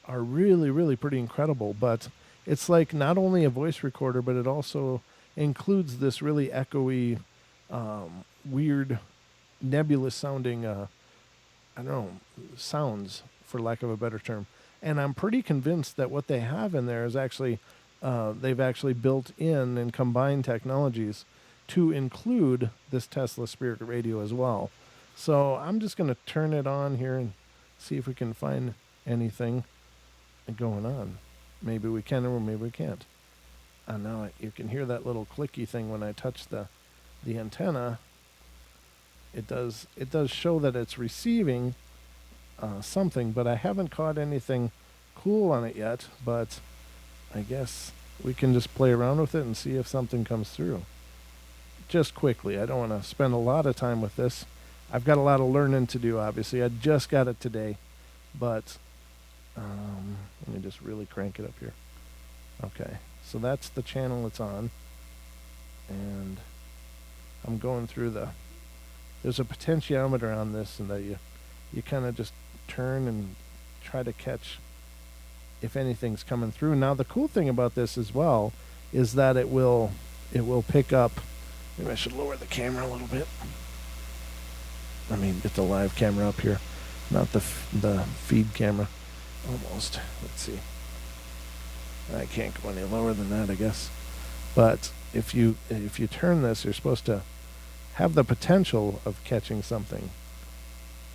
are really, really pretty incredible. But it's like not only a voice recorder, but it also includes this really echoey, weird, nebulous sounding, sounds, for lack of a better term. And I'm pretty convinced that what they have in there is actually, they've actually built in and combined technologies to include this Tesla Spirit Radio as well. So I'm just going to turn it on here and see if we can find anything going on. Maybe we can or maybe we can't. And now you can hear that little clicky thing when I touch the antenna. It does show that it's receiving something, but I haven't caught anything cool on it yet. But I guess we can just play around with it and see if something comes through. Just quickly, I don't want to spend a lot of time with this. I've got a lot of learning to do, obviously. I just got it today, but let me just really crank it up here. Okay, so that's the channel it's on, and I'm going through there's a potentiometer on this, and that you kind of just turn and try to catch if anything's coming through. Now, the cool thing about this as well is that it will pick up. Maybe I should lower the camera a little bit. Let me get the live camera up here, not the feed camera. Almost. Let's see. I can't go any lower than that, I guess. But if you turn this, you're supposed to have the potential of catching something.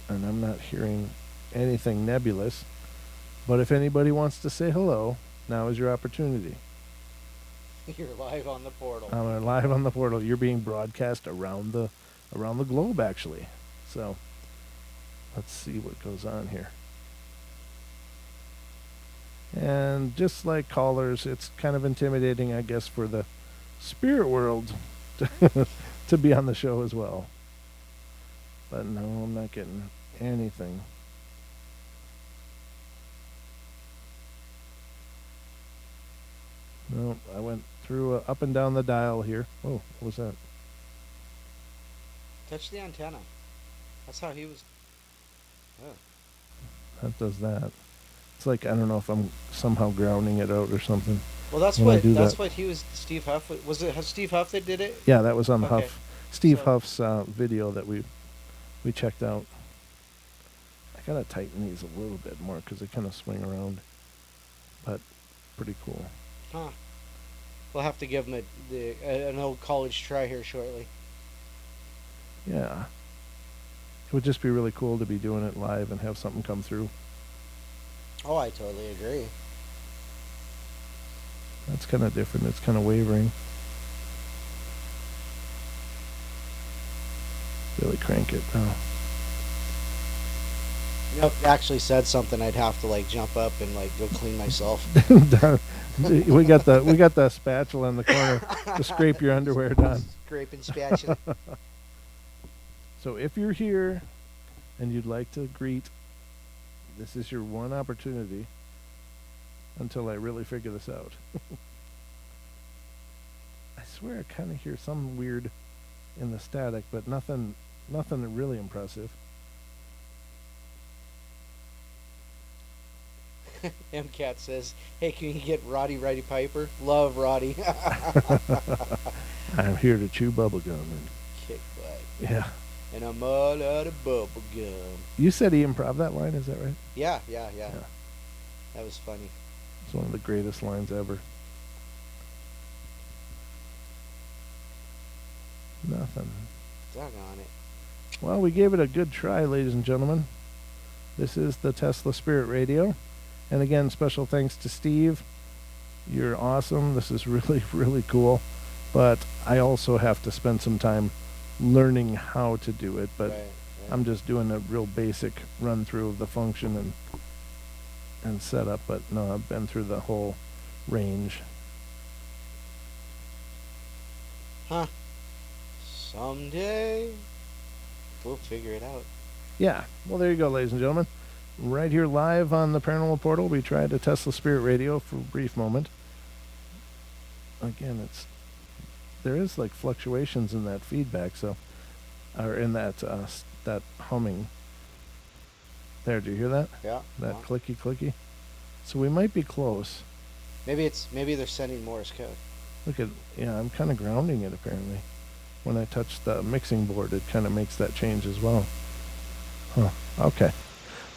And I'm not hearing anything nebulous. But if anybody wants to say hello, now is your opportunity. You're live on the portal. I'm live on the portal. You're being broadcast around the globe, actually. So let's see what goes on here. And just like callers, it's kind of intimidating, I guess, for the spirit world to be on the show as well. But no, I'm not getting anything. No, I went through up and down the dial here. Oh, what was that? Touch the antenna. That's how he was. Oh. That does that. It's like, I don't know if I'm somehow grounding it out or something. Well, that's what he was. Steve Huff was it? Steve Huff that did it? Yeah, that was on Okay. Huff. Steve Huff's video that we checked out. I gotta tighten these a little bit more because they kind of swing around, but pretty cool. Huh. We'll have to give him an old college try here shortly. Yeah. It would just be really cool to be doing it live and have something come through. Oh, I totally agree. That's kind of different. It's kind of wavering. Really crank it now. You know, if it actually said something, I'd have to like jump up and like go clean myself. we got the spatula in the corner to scrape your underwear, Don. Scraping spatula. So if you're here and you'd like to greet, this is your one opportunity until I really figure this out. I swear I kind of hear some weird in the static, but nothing really impressive. MCAT says, "Hey, can you get Roddy Piper? Love Roddy." I'm here to chew bubblegum and kick butt. Yeah. And I'm all out of bubble gum. You said he improv that line, is that right? Yeah. That was funny. It's one of the greatest lines ever. Nothing. Doggone it. Well, we gave it a good try, ladies and gentlemen. This is the Tesla Spirit Radio. And again, special thanks to Steve. You're awesome. This is really, really cool. But I also have to spend some time learning how to do it. But right. I'm just doing a real basic run through of the function and setup. But no, I've been through the whole range. Huh. Someday we'll figure it out. Yeah. Well, there you go, ladies and gentlemen. Right here live on the Paranormal Portal, we tried a Tesla Spirit Radio for a brief moment. Again, there is like fluctuations in that feedback, so, or in that that humming. There, do you hear that? Yeah. That clicky. So we might be close. Maybe they're sending Morse code. Look at, yeah, I'm kind of grounding it apparently. When I touch the mixing board, it kind of makes that change as well. Huh. Okay.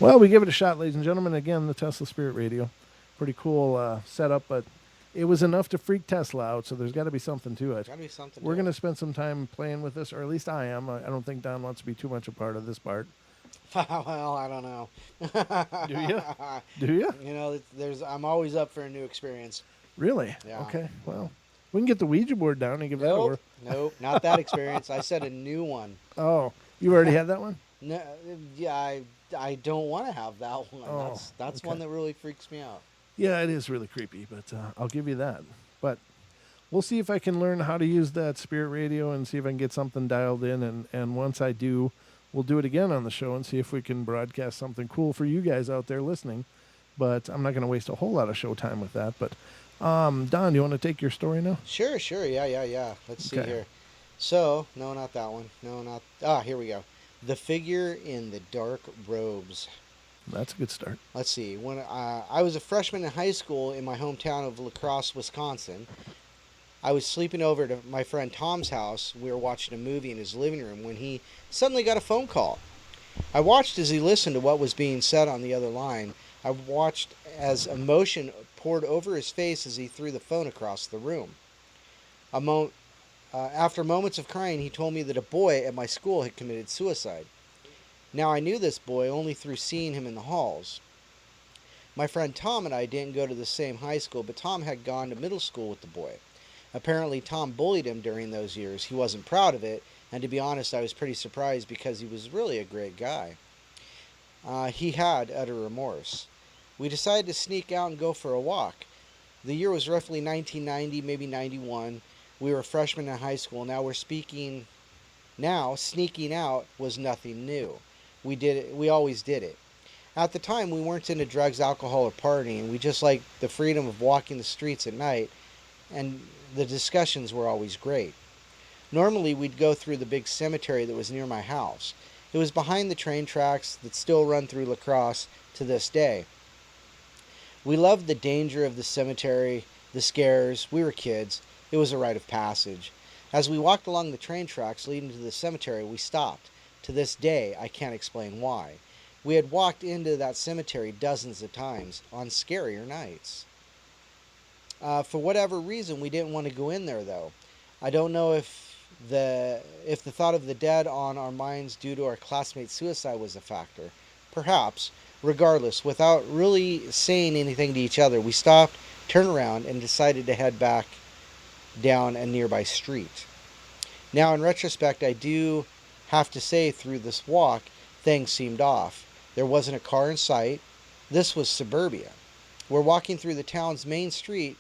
Well, we give it a shot, ladies and gentlemen. Again, the Tesla Spirit Radio. Pretty cool setup, but it was enough to freak Tesla out, so there's got to be something to it. We're going to spend some time playing with this, or at least I am. I don't think Don wants to be too much a part of this part. Well, I don't know. Do you? Do you? You know, I'm always up for a new experience. Really? Yeah. Okay, well, we can get the Ouija board down and give that over. Nope, not that experience. I said a new one. Oh, you already had that one? No, yeah, I don't want to have that one. Oh, that's okay. one that really freaks me out. Yeah, it is really creepy, but I'll give you that. But we'll see if I can learn how to use that Spirit Radio and see if I can get something dialed in. And once I do, we'll do it again on the show and see if we can broadcast something cool for you guys out there listening. But I'm not going to waste a whole lot of show time with that. But Don, you want to take your story now? Sure. Yeah. Let's see here. So, no, not that one. No, not... here we go. The figure in the dark robes. That's a good start. Let's see. When I was a freshman in high school in my hometown of La Crosse, Wisconsin, I was sleeping over to my friend Tom's house. We were watching a movie in his living room when he suddenly got a phone call. I watched as he listened to what was being said on the other line. I watched as emotion poured over his face as he threw the phone across the room. After moments of crying, he told me that a boy at my school had committed suicide. Now, I knew this boy only through seeing him in the halls. My friend Tom and I didn't go to the same high school, but Tom had gone to middle school with the boy. Apparently, Tom bullied him during those years. He wasn't proud of it, and to be honest, I was pretty surprised because he was really a great guy. He had utter remorse. We decided to sneak out and go for a walk. The year was roughly 1990, maybe 91. We were freshmen in high school. Now sneaking out was nothing new. We did it. We always did it. At the time, we weren't into drugs, alcohol, or partying. We just liked the freedom of walking the streets at night, and the discussions were always great. Normally, we'd go through the big cemetery that was near my house. It was behind the train tracks that still run through La Crosse to this day. We loved the danger of the cemetery, the scares. We were kids. It was a rite of passage. As we walked along the train tracks leading to the cemetery, we stopped. To this day, I can't explain why. We had walked into that cemetery dozens of times on scarier nights. For whatever reason, we didn't want to go in there, though. I don't know if the thought of the dead on our minds due to our classmate's suicide was a factor. Perhaps. Regardless, without really saying anything to each other, we stopped, turned around, and decided to head back down a nearby street. Now, in retrospect, I do have to say through this walk, things seemed off. There wasn't a car in sight. This was suburbia. We're walking through the town's main street.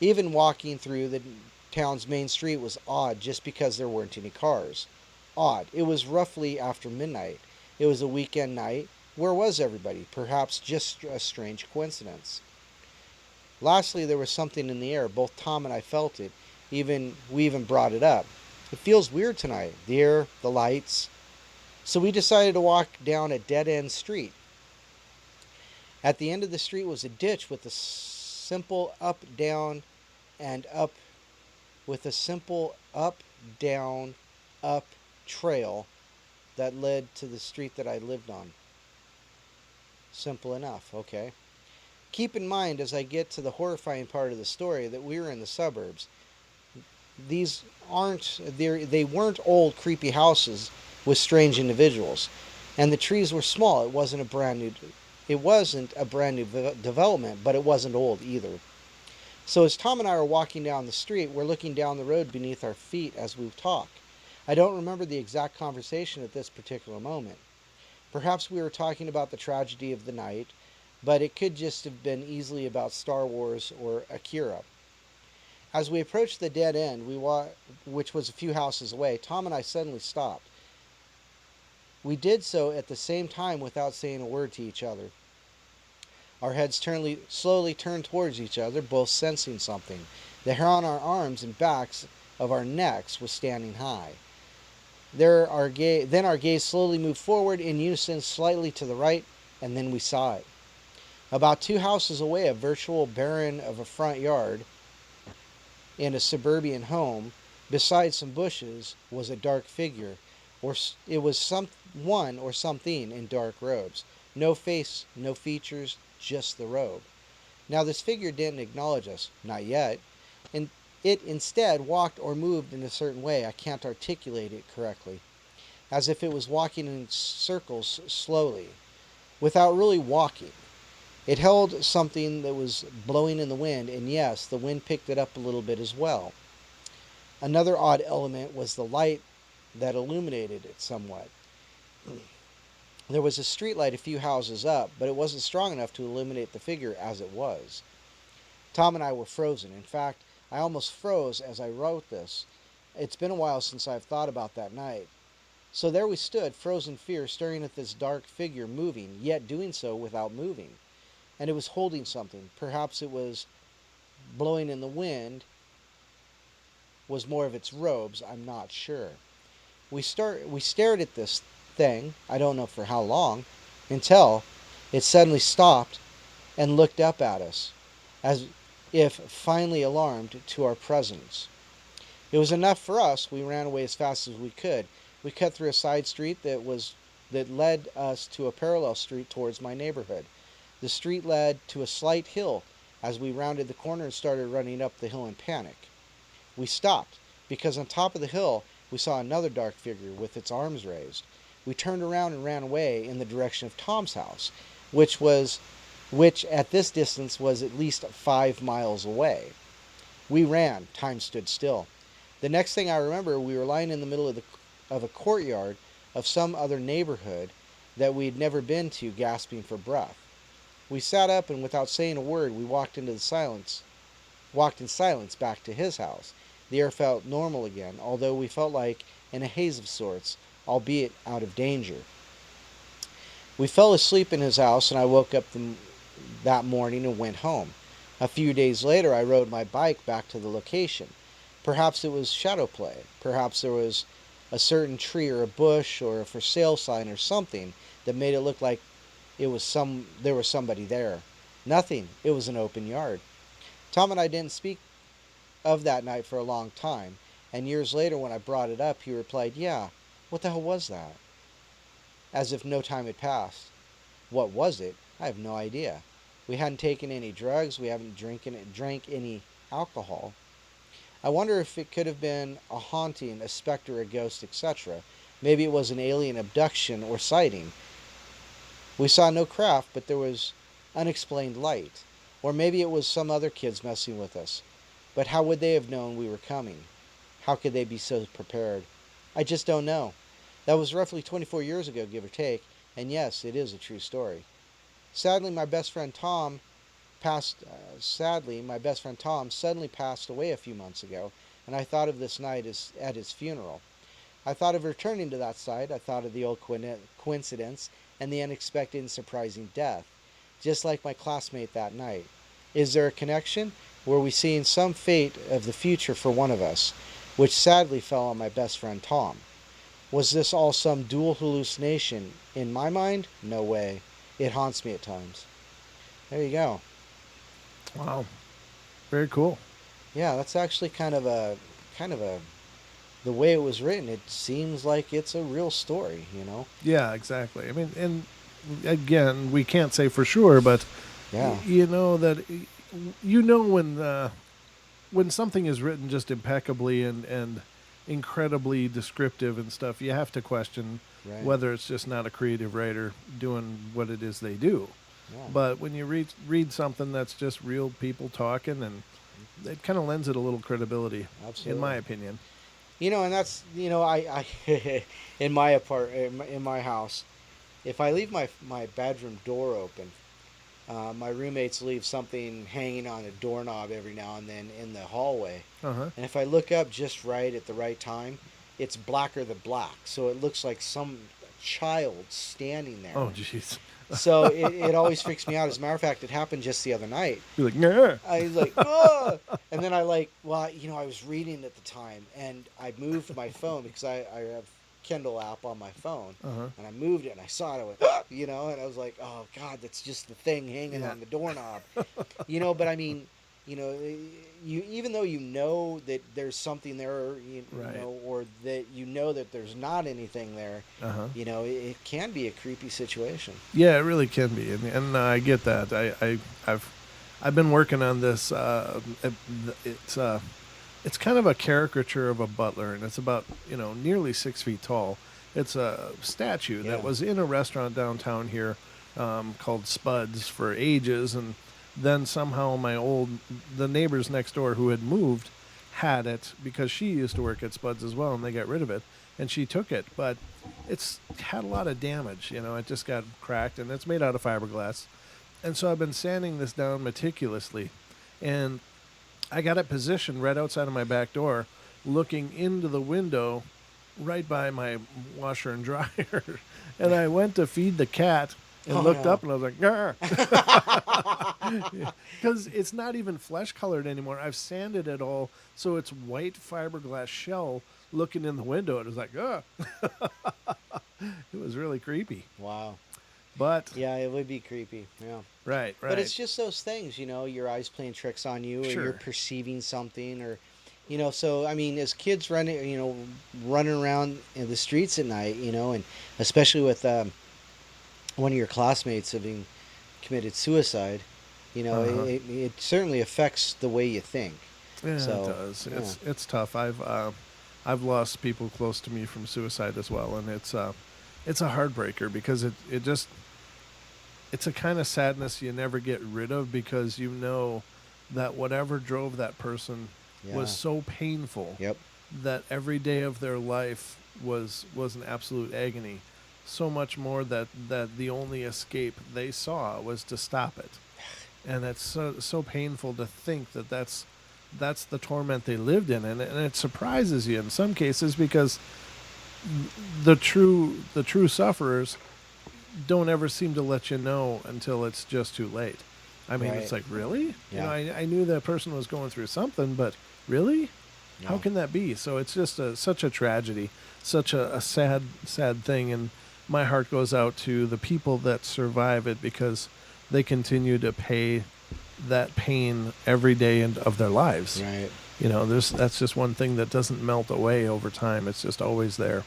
Even walking through the town's main street was odd just because there weren't any cars. Odd. It was roughly after midnight. It was a weekend night. Where was everybody? Perhaps just a strange coincidence. Lastly, there was something in the air. Both Tom and I felt it. We even brought it up. It feels weird tonight. The air, the lights. So we decided to walk down a dead-end street. At the end of the street was a ditch with a simple up, down, up trail that led to the street that I lived on. Simple enough, okay. Keep in mind as I get to the horrifying part of the story that we were in the suburbs. They weren't old creepy houses with strange individuals, and the trees were small. It wasn't a brand new development, but it wasn't old either. So as Tom and I are walking down the street, we're looking down the road beneath our feet as we talk. I don't remember the exact conversation at this particular moment. Perhaps we were talking about the tragedy of the night, but it could just have been easily about Star Wars or Akira. As we approached the dead end, which was a few houses away, Tom and I suddenly stopped. We did so at the same time without saying a word to each other. Our heads slowly turned towards each other, both sensing something. The hair on our arms and backs of our necks was standing high. Then our gaze slowly moved forward in unison, slightly to the right, and then we saw it. About 2 houses away, a virtual barren of a front yard in a suburban home, beside some bushes, was a dark figure, or it was someone or something in dark robes. No face, no features, just the robe. Now this figure didn't acknowledge us, not yet, and it instead walked or moved in a certain way. I can't articulate it correctly. As if it was walking in circles slowly, without really walking. It held something that was blowing in the wind, and yes, the wind picked it up a little bit as well. Another odd element was the light that illuminated it somewhat. There was a street light a few houses up, but it wasn't strong enough to illuminate the figure as it was. Tom and I were frozen. In fact, I almost froze as I wrote this. It's been a while since I've thought about that night. So there we stood, frozen fear, staring at this dark figure moving, yet doing so without moving. And it was holding something. Perhaps it was blowing in the wind, was more of its robes, I'm not sure. We stared at this thing, I don't know for how long, until it suddenly stopped and looked up at us. if finally alarmed, to our presence. It was enough for us. We ran away as fast as we could. We cut through a side street that led us to a parallel street towards my neighborhood. The street led to a slight hill as we rounded the corner and started running up the hill in panic. We stopped because on top of the hill we saw another dark figure with its arms raised. We turned around and ran away in the direction of Tom's house, which was which at this distance was at least 5 miles away. We ran. Time stood still. The next thing I remember, we were lying in the middle of a courtyard of some other neighborhood that we'd never been to, gasping for breath. We sat up and without saying a word, we walked in silence back to his house. The air felt normal again, although we felt like in a haze of sorts, albeit out of danger. We fell asleep in his house, and I woke up that morning and went home. A few days later, I rode my bike back to the location. Perhaps it was shadow play. Perhaps there was a certain tree or a bush or a for sale sign or something that made it look like there was somebody there. Nothing. It was an open yard. Tom and I didn't speak of that night for a long time, and years later when I brought it up, he replied, "Yeah, what the hell was that?" As if no time had passed. What was it? I have no idea. We hadn't taken any drugs. We haven't drank any alcohol. I wonder if it could have been a haunting, a specter, a ghost, etc. Maybe it was an alien abduction or sighting. We saw no craft, but there was unexplained light. Or maybe it was some other kids messing with us. But how would they have known we were coming? How could they be so prepared? I just don't know. That was roughly 24 years ago, give or take, and yes, it is a true story. Sadly, my best friend Tom suddenly passed away a few months ago, and I thought of this night at his funeral. I thought of returning to that site. I thought of the old coincidence and the unexpected and surprising death, just like my classmate that night. Is there a connection? Were we seeing some fate of the future for one of us, which sadly fell on my best friend Tom? Was this all some dual hallucination? In my mind, no way. It haunts me at times. There you go. Wow. Very cool. Yeah, that's actually kind of a the way it was written, it seems like it's a real story, you know? Yeah, exactly. I mean, and again, we can't say for sure, but Yeah. you know that when something is written just impeccably and incredibly descriptive and stuff, you have to question Right. whether it's just not a creative writer doing what it is they do. Yeah. But when you read something that's just real people talking, and it kind of lends it a little credibility, Absolutely. in my opinion. You know, and that's, you know, I in my house, if I leave my bedroom door open, my roommates leave something hanging on a doorknob every now and then in the hallway. Uh-huh. And if I look up just right at the right time, it's blacker than black. So it looks like some child standing there. Oh, jeez. So it always freaks me out. As a matter of fact, it happened just the other night. You're like, nah. I was like, oh! And then I was reading at the time, and I moved my phone because I have Kindle app on my phone, Uh-huh. and I moved it, and I saw it, I went, ah! And I was like, oh, God, that's just the thing hanging Yeah. on the doorknob. But I mean, you even though you know that there's something there, Right. or that that there's not anything there, Uh-huh. it can be a creepy situation. Yeah, it really can be, and I get that. I've been working on this. It's kind of a caricature of a butler, and it's about nearly 6 feet tall. It's a statue Yeah. that was in a restaurant downtown here called Spuds for ages, and then somehow the neighbors next door who had moved had it because she used to work at Spuds as well, and they got rid of it, and she took it, but it's had a lot of damage. It just got cracked, and it's made out of fiberglass. And so I've been sanding this down meticulously, and I got it positioned right outside of my back door, looking into the window right by my washer and dryer. And I went to feed the cat and looked no. up, and I was like, "Grr." Because it's not even flesh colored anymore. I've sanded it all so it's white fiberglass shell looking in the window. It was like, "Ugh." It was really creepy. Wow. But Yeah, it would be creepy. Yeah. right. But it's just those things, your eyes playing tricks on you, or you're Sure. perceiving something, or, so I mean, as kids running, running around in the streets at night, and especially with one of your classmates having committed suicide, Uh-huh. it certainly affects the way you think. Yeah, it So, does. yeah, It's tough. I've lost people close to me from suicide as well, and it's a heartbreaker because it just it's a kind of sadness you never get rid of because you know that whatever drove that person yeah, was so painful yep, that every day of their life was an absolute agony. So much more that the only escape they saw was to stop it, and it's so painful to think that that's the torment they lived in, and it surprises you in some cases because the true sufferers don't ever seem to let you know until it's just too late. I mean, it's right, like, really? yeah, I knew that person was going through something, but really? How yeah, can that be? So it's just such a tragedy, such a sad, sad thing. And my heart goes out to the people that survive it because they continue to pay that pain every day of their lives. right. That's just one thing that doesn't melt away over time. It's just always there.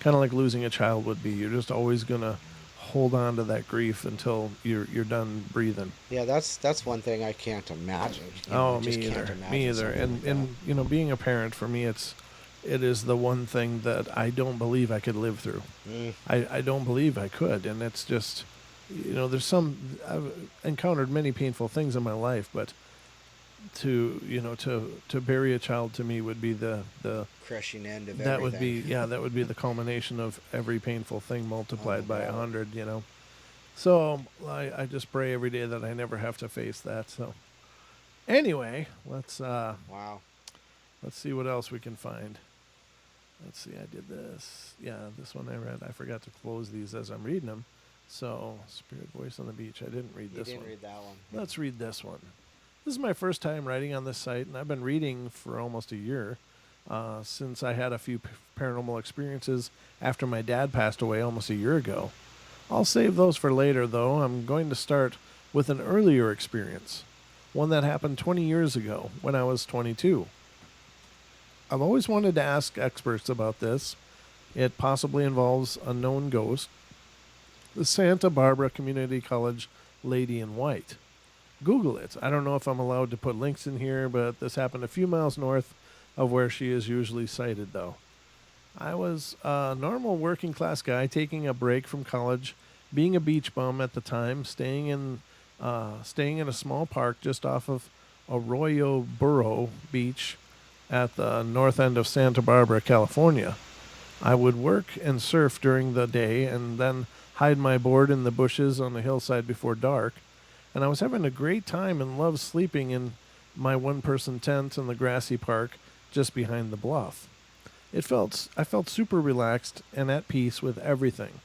Kind of like losing a child would be. You're just always going to hold on to that grief until you're done breathing. Yeah, that's one thing I can't imagine. Oh, I just me can't either. imagine Me either. something And like that. and being a parent for me, it is the one thing that I don't believe I could live through. Mm, I don't believe I could, and it's just, I've encountered many painful things in my life, but to bury a child to me would be the crushing end of that everything. would be that would be the culmination of every painful thing multiplied Oh, by wow. 100. So I just pray every day that I never have to face that. So anyway, Wow. let's see what else we can find. Let's see, I did this. Yeah, this one I read. I forgot to close these as I'm reading them. So, Spirit Voice on the Beach. I didn't read You this didn't one. read that one. Let's read this one. This is my first time writing on this site, and I've been reading for almost a year since I had a few paranormal experiences after my dad passed away almost a year ago. I'll save those for later, though. I'm going to start with an earlier experience, one that happened 20 years ago when I was 22. I've always wanted to ask experts about this. It possibly involves a known ghost, the Santa Barbara Community College Lady in White. Google it. I don't know if I'm allowed to put links in here, but this happened a few miles north of where she is usually sighted, though. I was a normal working class guy taking a break from college, being a beach bum at the time, staying in a small park just off of Arroyo Burro Beach at the north end of Santa Barbara, California. I would work and surf during the day and then hide my board in the bushes on the hillside before dark. And I was having a great time and loved sleeping in my one-person tent in the grassy park just behind the bluff. I felt super relaxed and at peace with everything.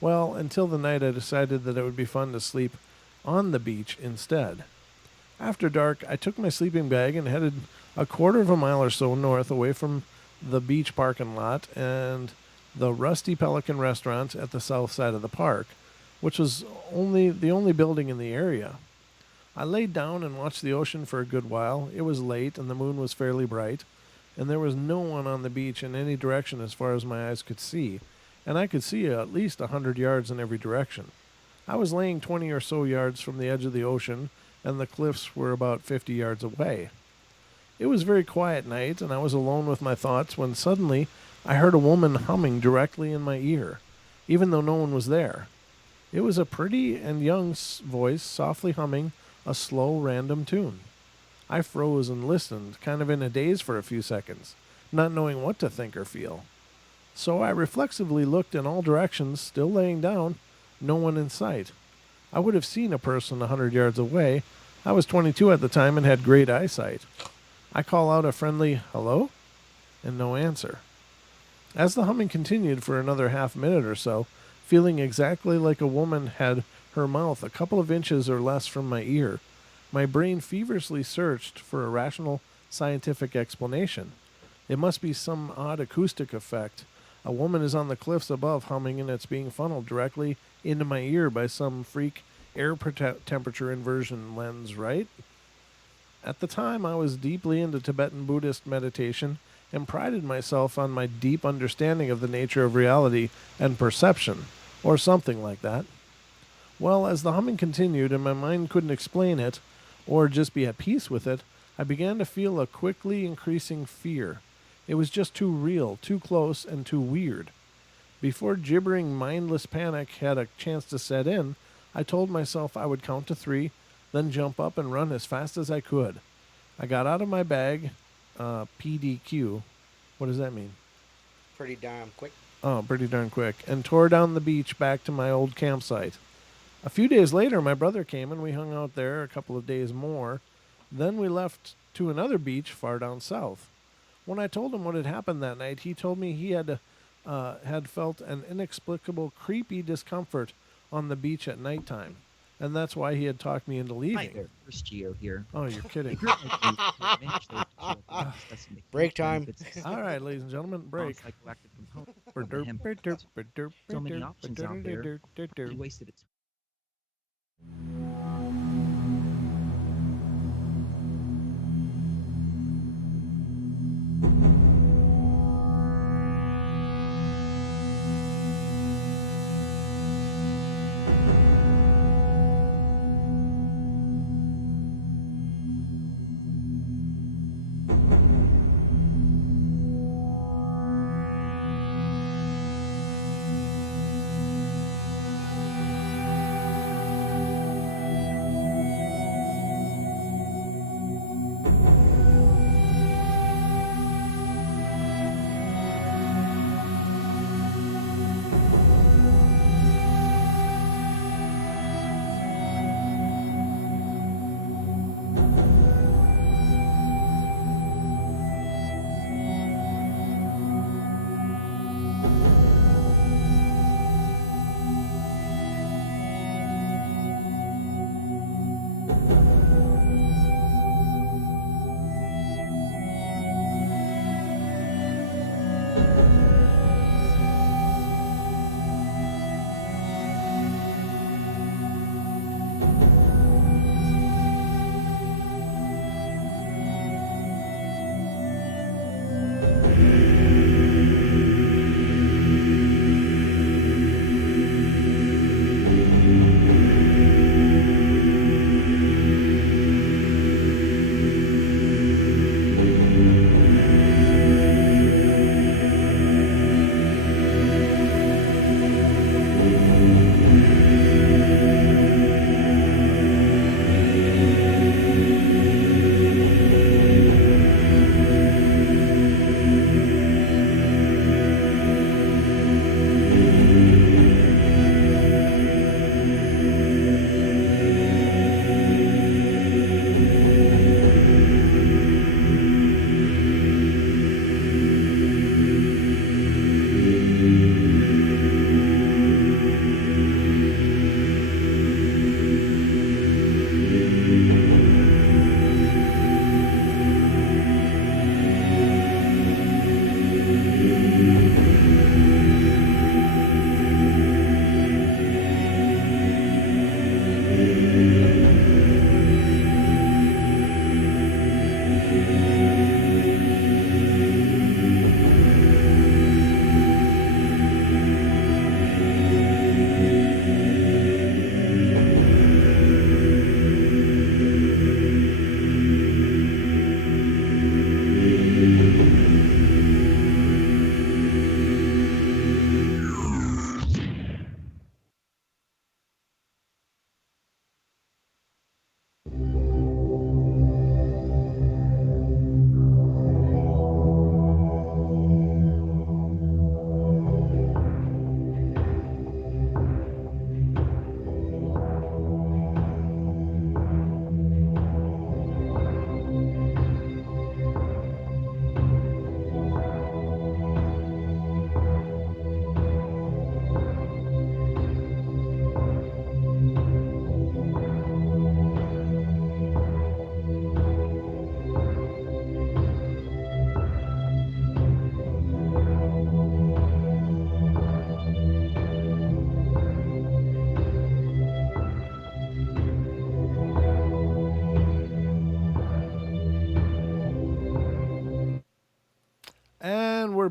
Well, until the night I decided that it would be fun to sleep on the beach instead. After dark, I took my sleeping bag and headed a quarter of a mile or so north away from the beach parking lot and the Rusty Pelican restaurant at the south side of the park, which was the only building in the area. I laid down and watched the ocean for a good while. It was late and the moon was fairly bright, and there was no one on the beach in any direction as far as my eyes could see, and I could see at least 100 yards in every direction. I was laying 20 or so yards from the edge of the ocean, and the cliffs were about 50 yards away. It was a very quiet night, and I was alone with my thoughts when suddenly I heard a woman humming directly in my ear, even though no one was there. It was a pretty and young voice softly humming a slow, random tune. I froze and listened, kind of in a daze for a few seconds, not knowing what to think or feel. So I reflexively looked in all directions, still laying down, no one in sight. I would have seen a person 100 yards away. I was 22 at the time and had great eyesight. I call out a friendly hello, and no answer. As the humming continued for another half minute or so, feeling exactly like a woman had her mouth a couple of inches or less from my ear, my brain feverishly searched for a rational scientific explanation. It must be some odd acoustic effect A woman is on the cliffs above humming, and it's being funneled directly into my ear by some freak temperature inversion lens, right? At the time, I was deeply into Tibetan Buddhist meditation and prided myself on my deep understanding of the nature of reality and perception, or something like that. Well, as the humming continued and my mind couldn't explain it, or just be at peace with it, I began to feel a quickly increasing fear. It was just too real, too close, and too weird. Before gibbering, mindless panic had a chance to set in, I told myself I would count to 3, then jump up and run as fast as I could. I got out of my bag, PDQ. What does that mean? Pretty damn quick. Oh, pretty darn quick, and tore down the beach back to my old campsite. A few days later, my brother came and we hung out there a couple of days more. Then we left to another beach far down south. When I told him what had happened that night, he told me he had felt an inexplicable, creepy discomfort on the beach at nighttime, and that's why he had talked me into leaving. Hi there, Chris Geo here. Oh, you're kidding. If you're like me, you've managed to discussing the Break key time. benefits All right, ladies and gentlemen, break. psychoactive component of the hemp. So many options out there. He wasted its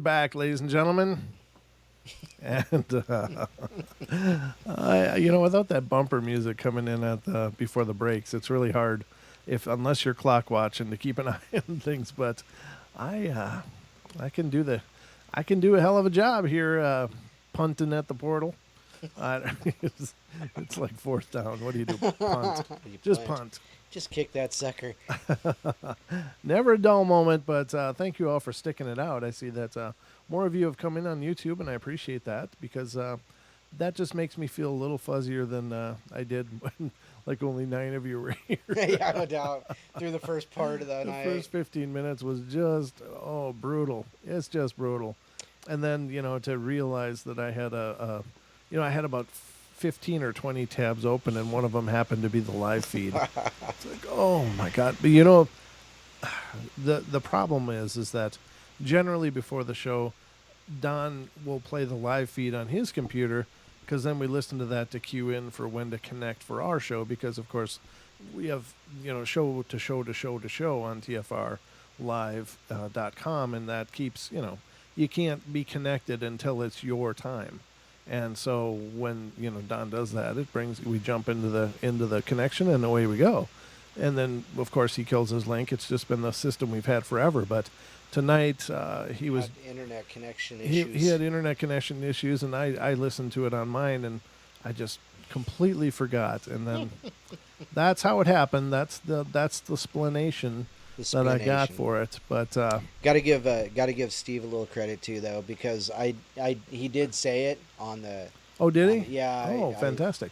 back, ladies and gentlemen. And without that bumper music coming in at before the breaks, it's really hard, unless you're clock watching, to keep an eye on things. But I can do a hell of a job here, punting at the portal. It's like fourth down. What do you do? Punt. Just punt. Just kick that sucker. Never a dull moment, but thank you all for sticking it out. I see that more of you have come in on YouTube, and I appreciate that, because that just makes me feel a little fuzzier than I did when like only 9 of you were here. Yeah, no doubt. Through the first part of the night. The first 15 minutes was just, brutal. It's just brutal. And then, to realize that I had I had about 15 or 20 tabs open, and one of them happened to be the live feed. It's like, oh my God. But the problem is that generally before the show, Don will play the live feed on his computer, because then we listen to that to cue in for when to connect for our show, because of course we have, show to show to show to show on TFRlive.com, and that keeps, you can't be connected until it's your time. And so when, Don does that, we jump into the connection, and away we go. And then, of course, he kills his link. It's just been the system we've had forever. But tonight, he was... internet connection issues. He had internet connection issues, and I listened to it on mine, and I just completely forgot. And then that's how it happened. That's the explanation that I got for it. But gotta give Steve a little credit too, though, because he did say it on the. Oh, did he? Yeah. Oh, fantastic.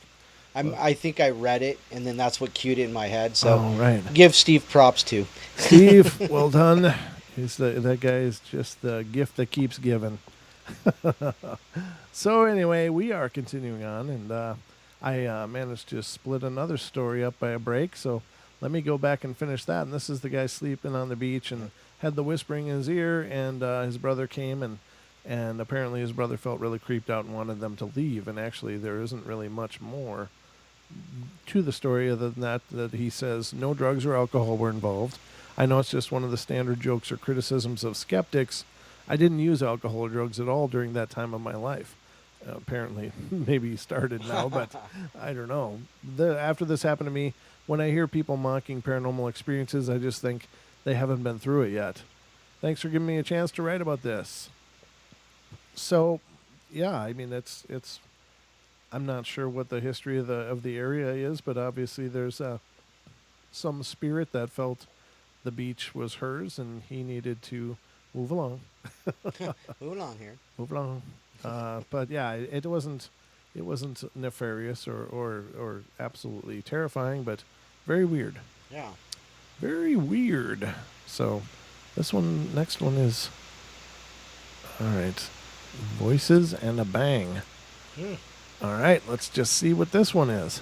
I think I read it, and then that's what cued it in my head. So right. Give Steve props too. Steve, well done. That guy is just the gift that keeps giving. So anyway, we are continuing on, and I managed to split another story up by a break. So let me go back and finish that. And this is the guy sleeping on the beach and had the whispering in his ear, and his brother came, and apparently his brother felt really creeped out and wanted them to leave. And actually, there isn't really much more to the story other than that he says no drugs or alcohol were involved. I know it's just one of the standard jokes or criticisms of skeptics. I didn't use alcohol or drugs at all during that time of my life. Apparently, maybe started now, but I don't know. After this happened to me, when I hear people mocking paranormal experiences, I just think they haven't been through it yet. Thanks for giving me a chance to write about this. So, yeah, I mean, it's. I'm not sure what the history of the area is, but obviously there's some spirit that felt the beach was hers, and he needed to move along. Move along here. Move along. But yeah, it wasn't nefarious or absolutely terrifying, but very weird. Yeah. Very weird. So next one is, all right, Voices and a Bang. All right, let's just see what this one is.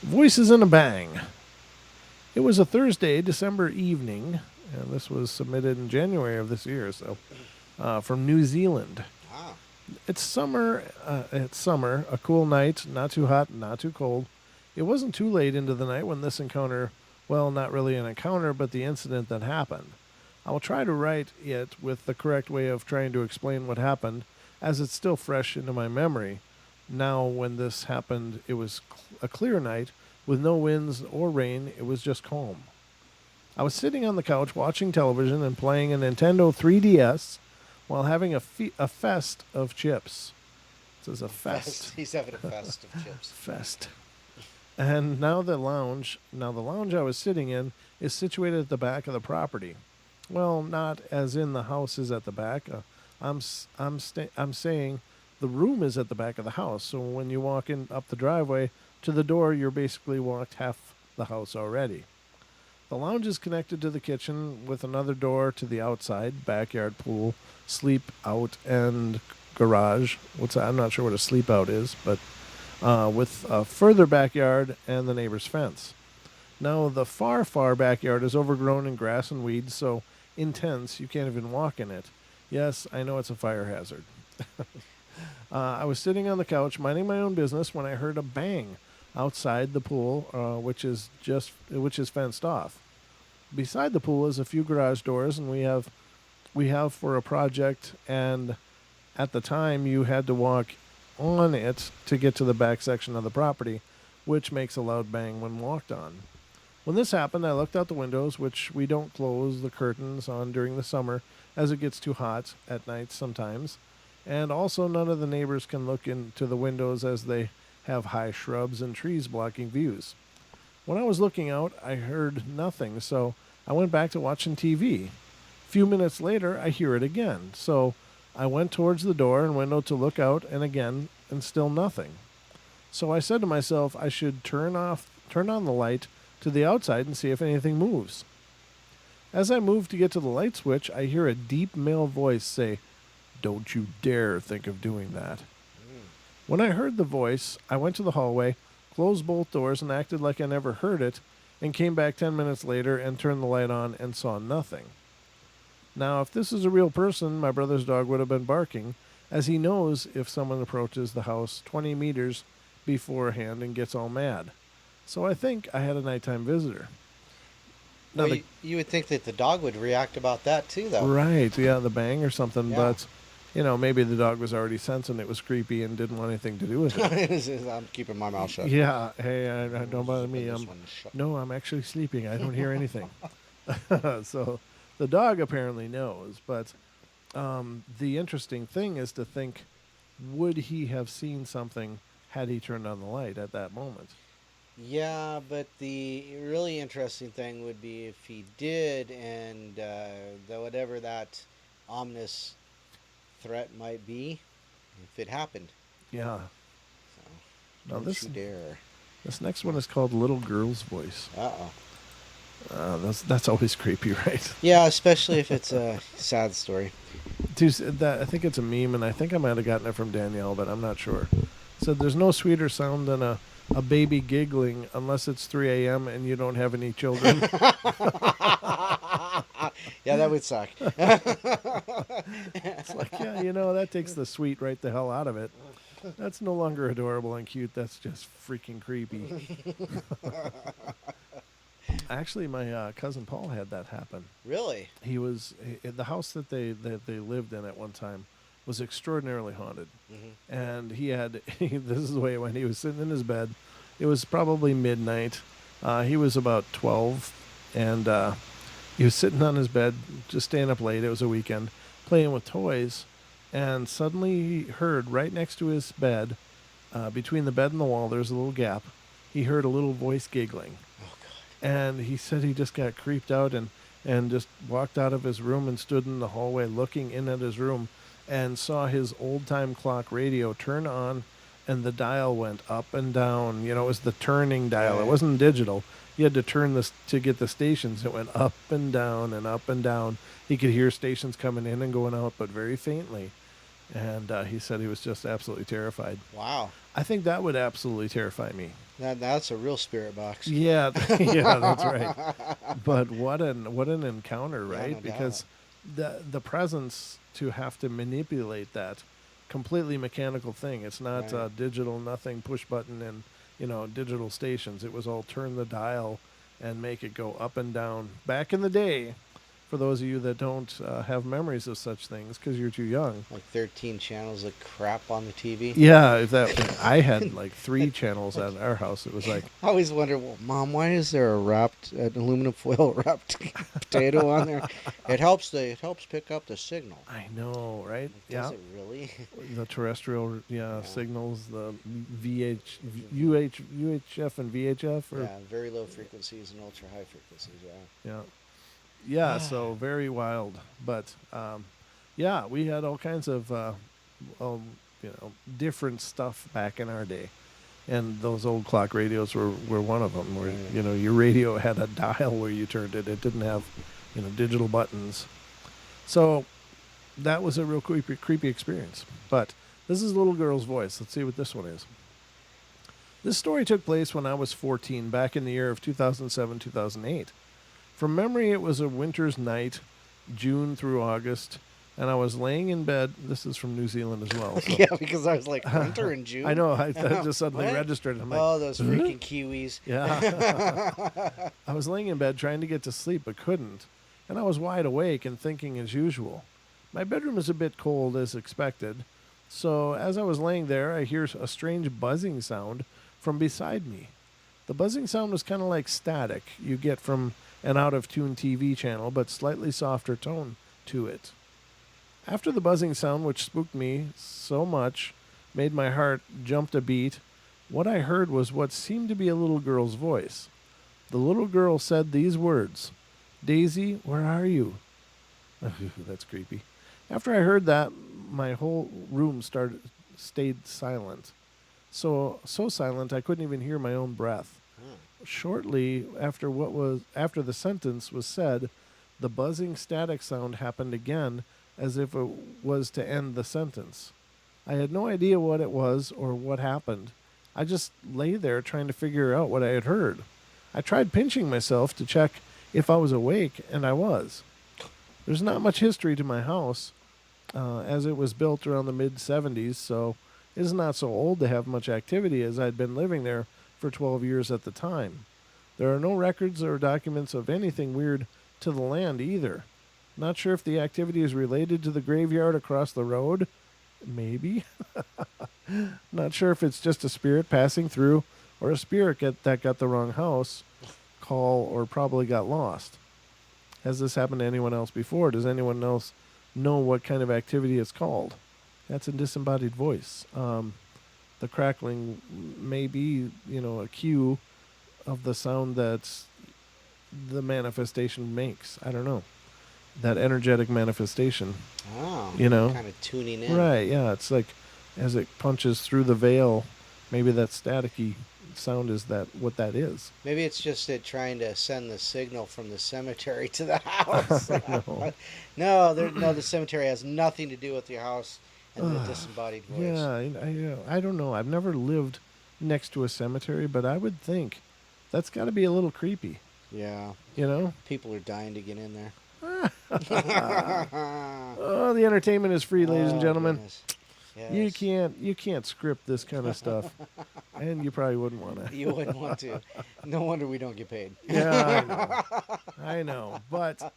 Voices and a Bang. It was a Thursday, December evening, and this was submitted in January of this year, so from New Zealand. Wow. It's summer, a cool night, not too hot, not too cold. It wasn't too late into the night when this encounter, well, not really an encounter, but the incident that happened. I will try to write it with the correct way of trying to explain what happened, as it's still fresh into my memory. Now, when this happened, it was a clear night, with no winds or rain. It was just calm. I was sitting on the couch watching television and playing a Nintendo 3DS while having a fest of chips. It says a fest. He's having a fest of chips. Fest. And now the lounge I was sitting in is situated at the back of the property. Well, not as in the house is at the back. I'm saying the room is at the back of the house. So when you walk in up the driveway to the door, you're basically walked half the house already. The lounge is connected to the kitchen with another door to the outside, backyard, pool, sleep out, and garage. I'm not sure what a sleep out is, but with a further backyard and the neighbor's fence. Now, the far, far backyard is overgrown in grass and weeds, so intense you can't even walk in it. Yes, I know it's a fire hazard. I was sitting on the couch minding my own business when I heard a bang outside the pool, which is fenced off. Beside the pool is a few garage doors, and we have we have for a project, and at the time you had to walk on it to get to the back section of the property, which makes a loud bang when walked on. When this happened, I looked out the windows, which we don't close the curtains on during the summer as it gets too hot at night sometimes. And also, none of the neighbors can look into the windows as they have high shrubs and trees blocking views. When I was looking out, I heard nothing, so I went back to watching TV. A few minutes later, I hear it again, so I went towards the door and window to look out, and again, and still nothing. So I said to myself I should turn on the light to the outside and see if anything moves. As I move to get to the light switch, I hear a deep male voice say, "Don't you dare think of doing that." When I heard the voice, I went to the hallway, closed both doors, and acted like I never heard it, and came back 10 minutes later and turned the light on and saw nothing. Now, if this is a real person, my brother's dog would have been barking, as he knows if someone approaches the house 20 meters beforehand and gets all mad. So I think I had a nighttime visitor. Now Well, you would think that the dog would react about that too, though. Right, yeah, the bang or something, Yeah. but, maybe the dog was already sensing it was creepy and didn't want anything to do with it. I'm keeping my mouth shut. Yeah, hey, don't bother me. This one shut. No, I'm actually sleeping. I don't hear anything. So the dog apparently knows, but the interesting thing is to think, would he have seen something had he turned on the light at that moment? Yeah, but the really interesting thing would be if he did, and whatever that ominous threat might be, if it happened. Yeah. So, Now don't this you dare. this next one is called Little Girl's Voice. Uh-oh. That's always creepy, right? Yeah, especially if it's a sad story. Dude, I think it's a meme, and I think I might have gotten it from Danielle, but I'm not sure. So there's no sweeter sound than a baby giggling unless it's 3 a.m. and you don't have any children. Yeah, that would suck. It's like, yeah, that takes the sweet right the hell out of it. That's no longer adorable and cute. That's just freaking creepy. Actually, my cousin Paul had that happen. Really? The house that they lived in at one time was extraordinarily haunted. Mm-hmm. And he had, this is the way it went. He was sitting in his bed. It was probably midnight. He was about 12, and he was sitting on his bed, just staying up late. It was a weekend, playing with toys, and suddenly he heard right next to his bed, between the bed and the wall, there's a little gap. He heard a little voice giggling. Oh, God. And he said he just got creeped out and just walked out of his room and stood in the hallway looking in at his room and saw his old-time clock radio turn on, and the dial went up and down. It was the turning dial. Right. It wasn't digital. You had to turn this to get the stations. It went up and down and up and down. He could hear stations coming in and going out, but very faintly. And he said he was just absolutely terrified. Wow. I think that would absolutely terrify me. That's a real spirit box. Yeah, yeah, that's right. But what an encounter, Yeah, right? no Because the presence to have to manipulate that completely mechanical thing. It's not Right. digital, nothing, push button and digital stations. It was all turn the dial and make it go up and down. Back in the day, for those of you that don't have memories of such things because you're too young. Like 13 channels of crap on the TV. Yeah, I had like 3 channels at our house. It was like, I always wonder, well, Mom, why is there an aluminum foil wrapped potato on there? It helps pick up the signal. I know, right? Does it really? The terrestrial signals, the UHF and VHF. Yeah, very low frequencies and ultra high frequencies. Yeah. Yeah, so very wild. But we had all kinds of different stuff back in our day. And those old clock radios were one of them where, your radio had a dial where you turned it. It didn't have, digital buttons. So that was a real creepy experience. But this is a little girl's voice. Let's see what this one is. This story took place when I was 14, back in the year of 2007, 2008. From memory, it was a winter's night, June through August, and I was laying in bed. This is from New Zealand as well. So. Yeah, because I was like, winter in June? I know. I just suddenly What? registered. I'm like, Oh, those freaking Kiwis. yeah. I was laying in bed trying to get to sleep, but couldn't. and I was wide awake and thinking as usual. My bedroom is a bit cold as expected, so as I was laying there, I hear a strange buzzing sound from beside me. The buzzing sound was kind of like static you get from an out of tune TV channel, but slightly softer tone to it. After the buzzing sound, which spooked me so much, made my heart jump a beat, what I heard was what seemed to be a little girl's voice. The little girl said these words, "Daisy, where are you?" That's creepy. After I heard that, my whole room stayed silent. So silent I couldn't even hear my own breath. Shortly after the sentence was said, the buzzing static sound happened again as if it was to end the sentence. I had no idea what it was or what happened. I just lay there trying to figure out what I had heard. I tried pinching myself to check if I was awake, and I was. There's not much history to my house, as it was built around the mid-70s, so it is not so old to have much activity, as I'd been living there for 12 years at the time. There are no records or documents of anything weird to the land either. Not sure if the activity is related to the graveyard across the road. Maybe. Not sure if it's just a spirit passing through or a spirit that got the wrong house call or probably got lost. Has this happened to anyone else before? Does anyone else know what kind of activity it's called? That's a disembodied voice. The crackling may be, a cue of the sound that the manifestation makes. I don't know. That energetic manifestation. Oh, kind of tuning in. Right, yeah. It's like as it punches through the veil, maybe that staticky sound is what that is. Maybe it's just it trying to send the signal from the cemetery to the house. No, the cemetery has nothing to do with your house and the disembodied voice. Yeah, I don't know. I've never lived next to a cemetery, but I would think that's got to be a little creepy. Yeah. People are dying to get in there. Oh, the entertainment is free, ladies and gentlemen. Yes. You can't script this kind of stuff, and you probably wouldn't want to. You wouldn't want to. No wonder we don't get paid. Yeah, I know. But